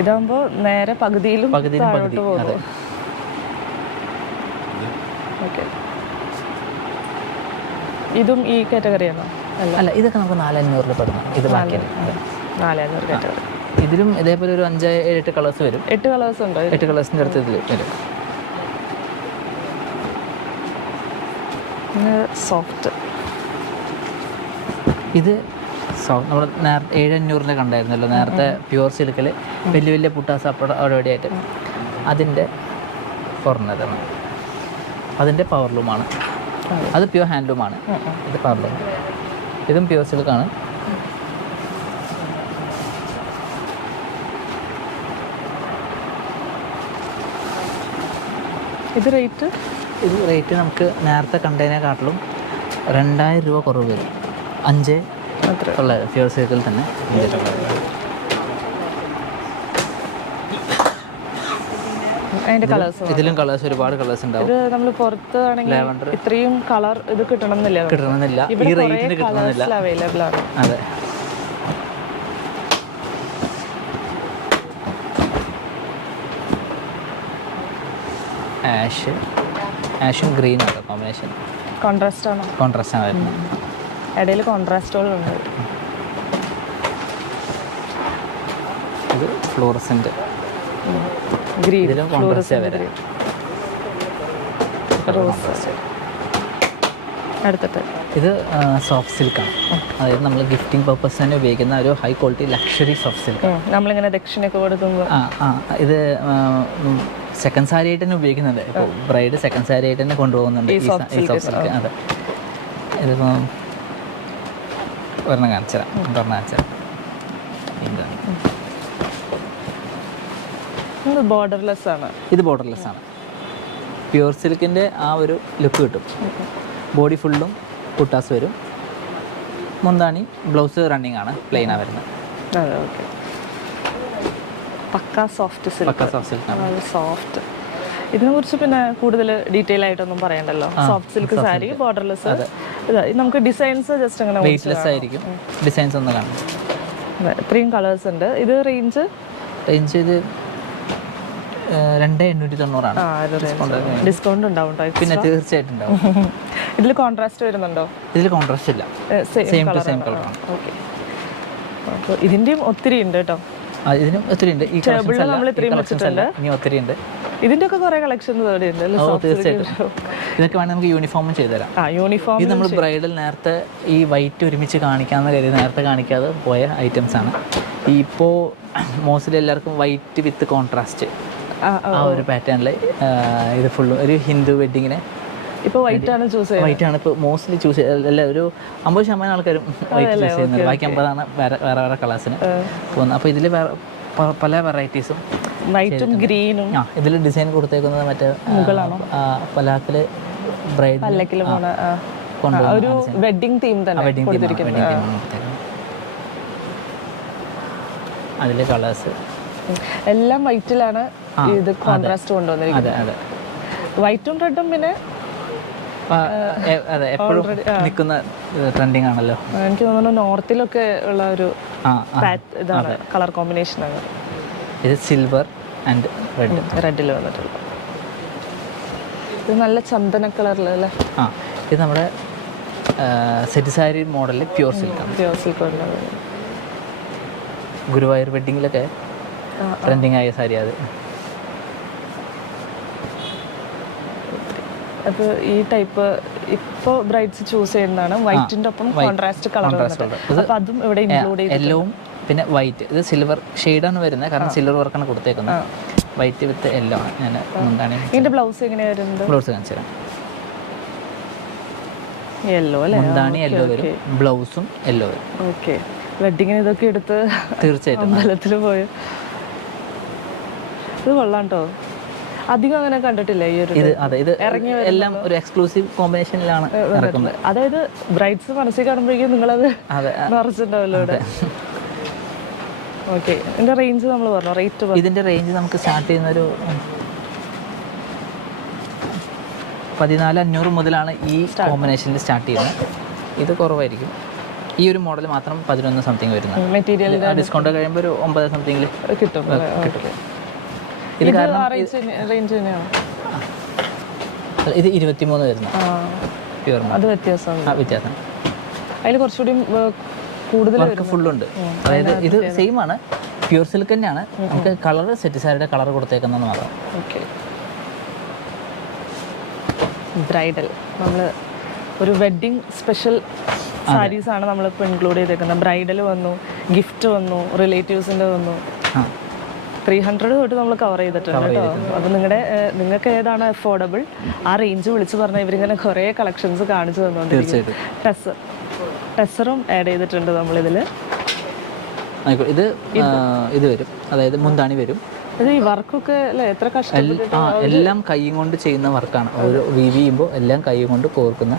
ഇതാകുമ്പോൾ നേരെ പകുതിയിലും താഴോട്ട് പോകും. ഓക്കെ, ഇതും ഈ കാറ്റഗറിയാണോ? അല്ല, ഇതൊക്കെ നമുക്ക് 4,500 പെടുന്നു. ഇത് 4,500 കാറ്റഗറി. ഇതിലും ഇതേപോലെ ഒരു 5-7 കളേഴ്സ് വരും. 8 കളേഴ്സ് ഉണ്ട്. 8 കളേഴ്സിൻ്റെ അടുത്ത് ഇതിൽ വരും. സോഫ്റ്റ്. ഇത് നമ്മൾ നേരത്തെ 7,500 കണ്ടായിരുന്നല്ലോ നേരത്തെ പ്യൂർ സിൽക്കിൽ, വലിയ പുട്ടാസ് അവിടെ ആയിട്ട്. അതിൻ്റെ ഫോറിനറാണ്. അതിൻ്റെ പവർ ലൂമാണ്. അത് പ്യൂർ ഹാൻഡ്ലൂമാണ്. ഇത് പവർ ലൂം. ഇതും പ്യൂർ സിൽക്കാണ്. ഇത് റേറ്റ് നമുക്ക് നേരത്തെ കണ്ടതിനെക്കാട്ടിലും 2000 രൂപ കുറവ് വരും. 5 ഉള്ള പ്യൂർ സിൽക്കിൽ തന്നെ. ഇതിലും കളേഴ്സ് ഒരുപാട് കളേഴ്സ് ഉണ്ടാവും. നമ്മൾ പുറത്താണെങ്കിൽ ഇത്രയും കളർ ഇത് കിട്ടണമെന്നില്ല. ഈ റേറ്റിന് കിട്ടണമെന്നില്ല. അവൈലബിൾ ആണ്. അതെ. ആഷും ഗ്രീനും ആണ് കോമ്പിനേഷൻ. കോൺട്രാസ്റ്റ് ആണ് വരുന്നത്. ഇടയിൽ കോൺട്രാസ്റ്റുകളുണ്ട്. ഇത് ഫ്ലോറസെന്റ് ഗ്രീൻ. ഇതിലും കോൺട്രാസ്റ്റ് വരെ. അടുത്തിട്ട് ഇത് സോഫ്റ്റ് സിൽക്കാണ്. അതായത് നമ്മൾ ഗിഫ്റ്റിംഗ് പർപ്പസ് തന്നെ ഉപയോഗിക്കുന്ന ഒരു high quality luxury soft silk. നമ്മളിങ്ങനെ ദക്ഷിണയൊക്കെ കൊടുക്കുമ്പോൾ ഇത് സെക്കൻഡ് സാരി ആയിട്ട് തന്നെ ഉപയോഗിക്കുന്നുണ്ട്. ഇപ്പോൾ ബ്രൈഡ് സെക്കൻഡ് സാരി ആയിട്ട് തന്നെ കൊണ്ടുപോകുന്നുണ്ട് ഈ സോഫ്റ്റ് സിൽക്ക്. അതെ. ഇതിപ്പോൾ ഒരെണ്ണം കാണിച്ചുതരാം. ഇത് ബോർഡർലെസ് ആണ്. പ്യൂർ സിൽക്കിൻ്റെ ആ ഒരു ലുക്ക് കിട്ടും. ബോഡി ഫുള്ളും കുട്ടാസ് വരും. മുന്താണി ബ്ലൗസ് റണ്ണിങ് ആണ്. പ്ലെയിനാണ് വരുന്നത്. പക്കാ സോഫ്റ്റ് സിൽക്കാണ്. സോഫ്റ്റ്. ഇതിനെക്കുറിച്ച് പിന്നെ കൂടുതൽ ഡീറ്റെയിൽ ആയിട്ടൊന്നും പറയണ്ടല്ലോ. Soft silk sari borderless. നമുക്ക് ഡിസൈൻസ് ജസ്റ്റ് അങ്ങനെ വെയ്റ്റ്ലെസ് ആയിരിക്കും. ഡിസൈൻസ് ഒന്ന് കാണും. ഇത്രയും കളേഴ്സ് ഉണ്ട്. ഇത് റേഞ്ച് ഇത് 2890. ഡിസ്കൗണ്ട് ഉണ്ടാവും. പിന്നെ തീർച്ചയായിട്ടും ഉണ്ടാവും. ഇതിൽ കോൺട്രാസ്റ്റ് വരുന്നുണ്ടോ? ഇതിൽ കോൺട്രാസ്റ്റ് ഇല്ല. സെയിം കളറാണ്. ഓക്കെ. അപ്പോൾ ഇതിൻ്റെയും ഒത്തിരി ഉണ്ട് കേട്ടോ. ഇതിനും ഒത്തിരി ഉണ്ട്. ഈ നമ്മൾ ഇത്രയും വെച്ചിട്ടുണ്ട്. ഇനി ഒത്തിരി ഉണ്ട്. ഇതിന്റെ ഒക്കെ കുറെ കളക്ഷൻസ് ഇവിടെ ഉണ്ട്. തീർച്ചയായിട്ടും. ഇതൊക്കെ വേണമെങ്കിൽ നമുക്ക് യൂണിഫോമും ചെയ്തുതരാം. യൂണിഫോം ഇത് നമ്മൾ ബ്രൈഡൽ നേരത്തെ ഈ വൈറ്റ് ഒരുമിച്ച് കാണിക്കാമെന്ന് കരുതി നേരത്തെ കാണിക്കാതെ പോയ ഐറ്റംസ് ആണ്. ഇപ്പോൾ മോസ്റ്റ്ലി എല്ലാവർക്കും വൈറ്റ് വിത്ത് കോൺട്രാസ്റ്റ് ആ ഒരു പാറ്റേണിൽ ഇത് ഫുള്ളും ഒരു ഹിന്ദു വെഡ്ഡിങ്ങിന് ഇപ്പോൾ വൈറ്റ് ആണ് ഇപ്പോൾ മോസ്റ്റ്ലി ചൂസ് ചെയ്യുന്നത്. അല്ല, ഒരു 50% ആൾക്കാരും വൈറ്റ് ചൂസ് ചെയ്യുന്നത്. ബാക്കി 50% വേറെ കളേഴ്സിന് പോകുന്നത്. അപ്പോൾ ഇതിൽ പല വെറൈറ്റീസും വൈറ്റും ഗ്രീനും. ഇതിൽ ഡിസൈൻ കൊടുത്തേക്കുന്നത് മറ്റേ പലാക്കിൽ ബ്രൈഡ് ഒരു വെഡ്ഡിംഗ് തീം തന്നെ. അതിലെ കളേഴ്സ് എല്ലാം വൈറ്റിലാണ് ഇത് കോൺട്രാസ്റ്റ് കൊണ്ടുവന്നിരിക്കുന്നത്. വൈറ്റും റെഡും പിന്നെ അതെ എപ്പോഴും നിൽക്കുന്ന ട്രെൻഡിങ് ആണല്ലോ. എനിക്ക് തോന്നുന്നു നോർത്തിലൊക്കെ ഉള്ള ഒരു ഇതാണ് കളർ കോമ്പിനേഷനാണ്. ഇത് സിൽവർ ആൻഡ് റെഡിൽ വന്നിട്ടുള്ളത്. ഇത് നല്ല ചന്ദന കളറിലല്ലേ? ഇത് നമ്മുടെ സെറ്റ് സാരി മോഡലിൽ പ്യൂർ സിൽക്കാണ്. ഗുരുവായൂർ വെഡ്ഡിങ്ങിലൊക്കെ ട്രെൻഡിങ് ആയ സാരി അത്. അപ്പോൾ ഈ ടൈപ്പ് ഇപ്പോൾ ബ്രൈഡ്സ് ചൂസ് ചെയ്യുന്നതാണ്. വൈറ്റിൻ്റെ ഒപ്പം കോൺട്രാസ്റ്റ് കളർ. അപ്പോൾ അതും ഇവിടെ ഇൻക്ലൂഡ് ചെയ്തു. യെല്ലോവും പിന്നെ വൈറ്റ്. ഇത് സിൽവർ ഷെയ്ഡാണ് വരുന്നത്, കാരണം സിൽവർ വർക്കാണ് കൊടുത്തേക്കുന്നത്. വൈറ്റ് വിത്ത് യെല്ലോ ആണ്. ഞാൻ എന്താണ് ഇതിൻ്റെ ബ്ലൗസ് എങ്ങനെയാണ് വരുന്നത്? ബ്ലൗസ് കാണിച്ചു തരാം. യെല്ലോ അല്ലേ? മുന്താണി യെല്ലോ വരും, ബ്ലൗസും യെല്ലോ വരും. ഓക്കെ. വെഡ്ഡിങ്ങിന് ഇതൊക്കെ എടുത്ത് തീർച്ചയായിട്ടും അമ്പലത്തിൽ പോയി. ഇത് കൊള്ളാം കേട്ടോ. അധികം അങ്ങനെ കണ്ടിട്ടില്ല ഈ ഒരു. ഇത് എല്ലാം ഒരു എക്സ്ക്ലൂസീവ് കോമ്പിനേഷനിലാണ് നടക്കുന്നത്. അതായത് ബ്രൈഡ്സ് മനസ്സിൽ കാണുമ്പോഴേക്കും നിങ്ങളത് നിറച്ചിട്ടുണ്ടാവല്ലോ ഇവിടെ. ഓക്കെ. ഇതിന്റെ റേഞ്ച് നമ്മൾ പറഞ്ഞു. റേറ്റ് ഇതിന്റെ റേഞ്ച് നമുക്ക് സ്റ്റാർട്ട് ചെയ്യുന്നൊരു 14,500 മുതലാണ് ഈ കോമ്പിനേഷനിൽ സ്റ്റാർട്ട് ചെയ്യുന്നത്. ഇത് കുറവായിരിക്കും. ഈ ഒരു മോഡൽ മാത്രം 11 സംതിങ് വരുന്നത്. മെറ്റീരിയൽ ഡിസ്കൗണ്ട് കഴിയുമ്പോൾ ഒരു 9 സംതിങ്ങിൽ കിട്ടും. ഇത് കാരണം ഇത് 23 വരുന്നു. പ്യൂർ അത് വ്യത്യാസം. അതിൽ കുറച്ചുകൂടി കൂടുതൽ ഫുള്ളുണ്ട്. അതായത് ഇത് സെയിം ആണ്, പ്യൂർ സിൽക്ക് തന്നെയാണ്. നമുക്ക് കളർ സെറ്റ് സാരിയുടെ കളർ കൊടുത്തേക്കുന്നത് മാത്രം. ഓക്കെ. ബ്രൈഡൽ നമ്മൾ ഒരു വെഡ്ഡിങ് സ്പെഷ്യൽ സാരീസാണ് നമ്മളിപ്പോൾ ഇൻക്ലൂഡ് ചെയ്തേക്കുന്നത്. ബ്രൈഡൽ വന്നു, ഗിഫ്റ്റ് വന്നു, റിലേറ്റീവ്സിൻ്റെ വന്നു. 300 തൊട്ട് നമ്മൾ കവർ ചെയ്തിട്ടുണ്ട് കേട്ടോ. അപ്പോൾ നിങ്ങൾക്ക് ഏതാണ് അഫോർഡബിൾ ആ റേഞ്ച് വിളിച്ച് പറഞ്ഞാൽ ഇവരിങ്ങനെ കുറേ കളക്ഷൻസ് കാണിച്ചു തന്നുകൊണ്ടിരിക്കും. ടെസറും ആഡ് ചെയ്തിട്ടുണ്ട് നമ്മളിതിൽ. ഇത് ഇത് വരും, അതായത് മുന്താണി വരും. ഈ വർക്കൊക്കെ അല്ലേ എത്ര കഷ്ടപ്പെട്ടിട്ട് എല്ലാം കൈ കൊണ്ട് ചെയ്യുന്ന വർക്കാണ്. ഒരു വീവ് ചെയ്യുമ്പോൾ എല്ലാം കൈ കൊണ്ട് കോർക്കുന്ന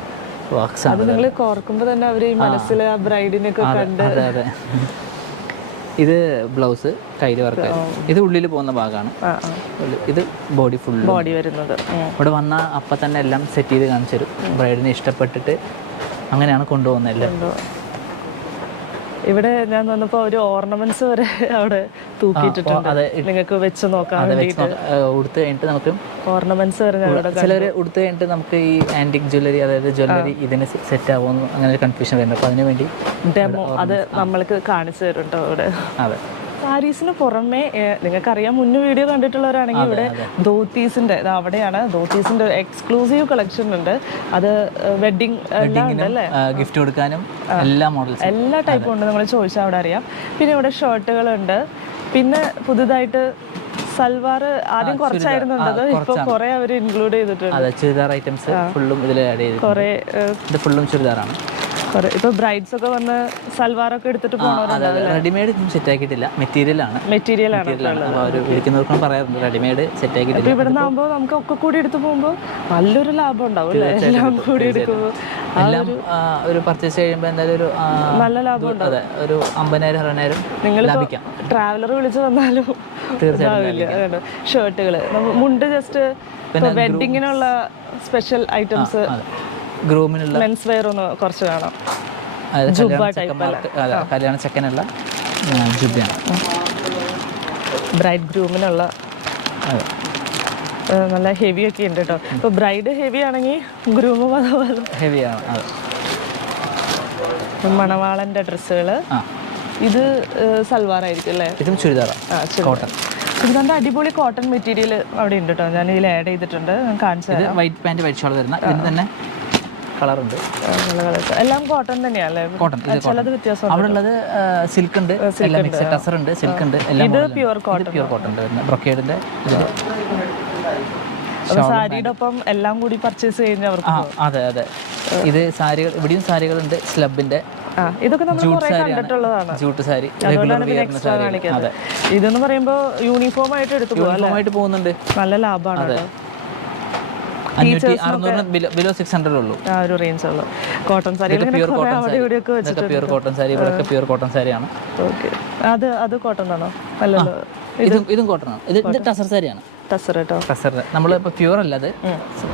വർക്ക്സ് ആണ്. അത് നിങ്ങൾ കോർക്കുമ്പോൾ തന്നെ അവർ ഈ മനസ്സിൽ ആ ബ്രൈഡിനൊക്കെ കണ്ട്. അതെ. ഇത് ബ്ലൗസ് കയ്യിൽ വർക്ക്, ഇത് ഉള്ളിൽ പോകുന്ന ഭാഗമാണ്. ഇത് ബോഡി വരുന്നത്. ഇവിടെ വന്നാൽ അപ്പം തന്നെ എല്ലാം സെറ്റ് ചെയ്ത് കാണിച്ചു തരും. ബ്രൈഡിനെ ഇഷ്ടപ്പെട്ടിട്ട് അങ്ങനെയാണ് കൊണ്ടുപോകുന്നത് എല്ലാം. ഇവിടെ ഞാൻ വന്നപ്പോൾ ഒരു ഓർണമെന്റ്സ് വരെ അവിടെ തൂക്കിയിട്ടുണ്ട്. നിങ്ങൾക്ക് വെച്ച് നോക്കാൻ വേണ്ടിയിട്ട്. ഉടുത്ത് കഴിഞ്ഞിട്ട് നമുക്ക് ഓർണമെന്റ്സ് വരെ ചിലർ ഉടുത്ത് കഴിഞ്ഞിട്ട് നമുക്ക് ഈ ആന്റിക് ജ്വല്ലറി, അതായത് ജ്വല്ലറി ഇതിന് സെറ്റ് ആവുമെന്ന് അങ്ങനെ ഒരു കൺഫ്യൂഷൻ വരുന്നുണ്ട്. അപ്പോൾ അതിന് വേണ്ടി ഡെമോ അത് നമ്മൾക്ക് കാണിച്ചു തരും കേട്ടോ ഇവിടെ. അതെ. സാരീസിന് പുറമെ നിങ്ങൾക്കറിയാം, മുന്നേ വീഡിയോ കണ്ടിട്ടുള്ളവരാണെങ്കിൽ ഇവിടെ ധോത്തീസിന്റെ അവിടെയാണ് ധോത്തീസിന്റെ എക്സ്ക്ലൂസീവ് കളക്ഷൻ ഉണ്ട്. അത് വെഡിങ് എല്ലാം ഉണ്ട് അല്ലേ, ഗിഫ്റ്റ് കൊടുക്കാനും എല്ലാ ടൈപ്പും ഉണ്ട്. നമ്മൾ ചോദിച്ചാൽ അവിടെ അറിയാം. പിന്നെ ഇവിടെ ഷർട്ടുകളുണ്ട്. പിന്നെ പുതുതായിട്ട് സൽവാർ ആദ്യം കുറച്ചായിരുന്നു ഉണ്ടത്, ഇപ്പൊ കുറെ അവർ ഇൻക്ലൂഡ് ചെയ്തിട്ടുണ്ട്. ചുരിദാർ ഐറ്റംസ് ഫുള്ളും ഇതിൽ ആഡ് ചെയ്തിട്ടുണ്ട്. കുറെ ഇത് ഫുള്ളും ചുരിദാറാണ്. ഇപ്പൊ ബ്രൈഡ്സ് ഒക്കെ വന്ന് സൽവാറൊക്കെ എടുത്തിട്ട് പോകണവരുണ്ട്. റെഡിമെയ്ഡ് സെറ്റ് ആക്കിയിട്ടില്ല, മെറ്റീരിയൽ ആണ്. പറയാറുണ്ട് റെഡിമെയ്ഡ് സെറ്റ് ആക്കിയിട്ടില്ല. ഇവിടെ നിന്നാകുമ്പോൾ നമുക്ക് ഒക്കെ കൂടി എടുത്ത് പോകുമ്പോൾ നല്ലൊരു ലാഭം ഉണ്ടാവും അല്ലേ, എല്ലാം കൂടി എടുക്കുമ്പോൾ. എല്ലാം ഒരു പർച്ചേസ് കഴിയുമ്പോൾ എന്തായാലും ഒരു നല്ല ലാഭം ഉണ്ടാവും. ഒരു 50,000-60,000 നിങ്ങൾ ലാഭിക്കാം. ട്രാവലർ വിളിച്ച് വന്നാലും തീർച്ചയായിട്ടും. ഷർട്ടുകൾ മുണ്ട് ജസ്റ്റ് വെഡിങ്ങിനുള്ള സ്പെഷ്യൽ ഐറ്റംസ്, ഗ്രൂമിനുള്ള മെൻസ് വെയർ ഒന്ന് കുറച്ച് കാണാം. കല്യാണ ചെക്കനുള്ള ജുബയാണ്. ബ്രൈഡ് ഗ്രൂമിനുള്ള നല്ല ഹെവി ഒക്കെ ഉണ്ട് കേട്ടോ. ഇപ്പൊ ബ്രൈഡ് ഹെവി ആണെങ്കിൽ ഗ്രൂമും അതുപോലെ ഹെവിയാണ്. മണവാളന്റെ ഡ്രസ്സുകള്. ഇത് സൽവാർ ആയിരിക്കും അല്ലേ? ഇതും ചുരിദാറാണ്, കോട്ടൺ. ഇതിന്റെ അടിപൊളി കോട്ടൺ മെറ്റീരിയൽ അവിടെ ഉണ്ട് കേട്ടോ. ഞാൻ ഇതിൽ ആഡ് ചെയ്തിട്ടുണ്ട്, കാണിച്ചത്. വൈറ്റ് പാന്റ് വൈറ്റ് ഷോൾ വരുന്ന ഇതിന് തന്നെ കളറുണ്ട്. എല്ലാം കോട്ടൺ തന്നെയല്ലേ? കോട്ടൺ. ചിലത് വ്യത്യാസം. അവിടെ ഉള്ളത് സിൽക്ക് ഉണ്ട്, ടസർ ഉണ്ട്, സിൽക്ക് ഉണ്ട്, ഇത് പ്യുവർ കോട്ടൺ. പ്യുവർ കോട്ടൺ ബ്രൊക്കേഡിന്റെ. സാരിയുടെ ഒപ്പം എല്ലാം കൂടി പർച്ചേസ് ചെയ്യുന്ന അവർക്ക്. അതെ. ഇത് സാരികൾ, ഇവിടെയും സാരികളുണ്ട് സ്ലബിന്റെ. ഇതൊക്കെ നമ്മൾ കുറെ കണ്ടിട്ടുള്ളതാണ്. ജൂട്ട് സാരി ഇതെന്ന് പറയുമ്പോൾ യൂണിഫോം ആയിട്ട് എടുത്തു പോകുന്നുണ്ട്. നല്ല ലാഭമാണ്. 500-600 ബിലോ 600 ഉള്ളൂ ആ ഒരു റേഞ്ച് ഉള്ളു. Cotton sari pure cotton sari, ഇവിടെയൊക്കെ പ്യുവർ കോട്ടൺ സാരിയാണ്. ഓക്കെ. അത് കോട്ടൺ ആണോ? അല്ലല്ലോ, ഇതും കോട്ടൺ ആണ്. ഇത് ടസർ സാരിയാണ്. ടസർ കേട്ടോ. ടസർ നമ്മളിപ്പോ പ്യുവർ അല്ലാതെ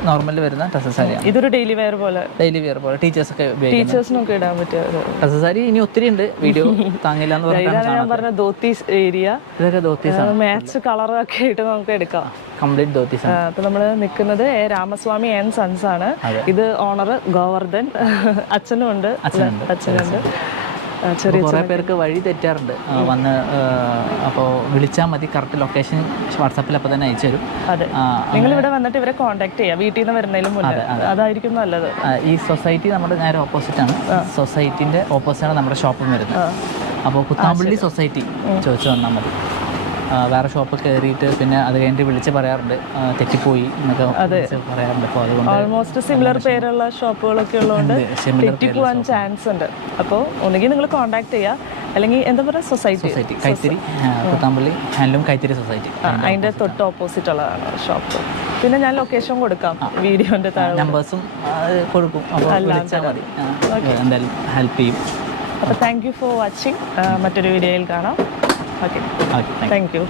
നോർമൽ വരുന്ന ടസർ സാരിയാണ്. ഇതൊരു ഡെയിലി വെയർ പോലെ ടീച്ചേഴ്സ് ഒക്കെ ടീച്ചേഴ്സിനൊക്കെ ഇടാൻ പറ്റിയ ടസർ സാരി ഇനി ഒത്തിരി ഉണ്ട്. വീഡിയോ താങ്ങില്ല എന്ന് പറഞ്ഞ ധോത്തീസ് ഏരിയ. ഇതൊക്കെ ധോത്തീസ് മാച്ച് കളറൊക്കെ ആയിട്ട് നമുക്ക് എടുക്കാം. കംപ്ലീറ്റ് ധോത്തീസ്. അപ്പൊ നമ്മള് നിൽക്കുന്നത് രാമസ്വാമി ആൻഡ് സൺസ് ആണ്. ഇത് ഓണർ ഗോവർദ്ധൻ. അച്ഛനും ഉണ്ട്. കുറേ പേർക്ക് വഴി തെറ്റാറുണ്ട് വന്ന്. അപ്പോൾ വിളിച്ചാൽ മതി, കറക്റ്റ് ലൊക്കേഷൻ വാട്സാപ്പിൽ അപ്പോൾ തന്നെ അയച്ചു തരും. അതെ, നിങ്ങൾ ഇവിടെ വന്നിട്ട് ഇവരെ കോൺടാക്ട് ചെയ്യാം വീട്ടിൽ നിന്ന് വരുന്നതിലും മുന്നേ. അതായിരിക്കും നല്ലത്. ഈ സൊസൈറ്റി നമ്മുടെ നേരെ ഓപ്പോസിറ്റ് ആണ്. സൊസൈറ്റിൻ്റെ ഓപ്പോസിറ്റാണ് നമ്മുടെ ഷോപ്പും വരുന്നത്. അപ്പോൾ കുത്താമ്പള്ളി സൊസൈറ്റി ചോദിച്ചു വന്നാൽ മതി. വേറെ ഷോപ്പ് കയറിയിട്ട് പിന്നെ അത് കഴിഞ്ഞിട്ട് വിളിച്ച് പറയാറുണ്ട് തെറ്റിപ്പോയി എന്നൊക്കെ പറയാറുണ്ട്. അപ്പോൾ അതുകൊണ്ട് ഓൾമോസ്റ്റ് സിമിലർ പേരുള്ള ഷോപ്പുകളൊക്കെ ഉള്ളതുകൊണ്ട് തെറ്റിപ്പോവാൻ ചാൻസ് ഉണ്ട്. അപ്പോൾ ഒന്നുകിൽ നിങ്ങൾ കോൺടാക്ട് ചെയ്യുക, അല്ലെങ്കിൽ എന്താ പറയുക society Kaithiri, Kuthampully handloom Kaithiri society, അതിൻ്റെ തൊട്ട് ഓപ്പോസിറ്റ് ഉള്ളതാണ് ഷോപ്പ്. പിന്നെ ഞാൻ ലൊക്കേഷൻ കൊടുക്കാം വീഡിയോൻ്റെ താഴെ, നമ്പേഴ്സും കൊടുക്കും. അപ്പോൾ വിളിച്ചാൽ മതി, എന്തായാലും ഹെൽപ്പ് ചെയ്യും. അപ്പോൾ താങ്ക് യു ഫോർ വാച്ചിങ്. മറ്റൊരു വീഡിയോയിൽ കാണാം. Okay, thank you.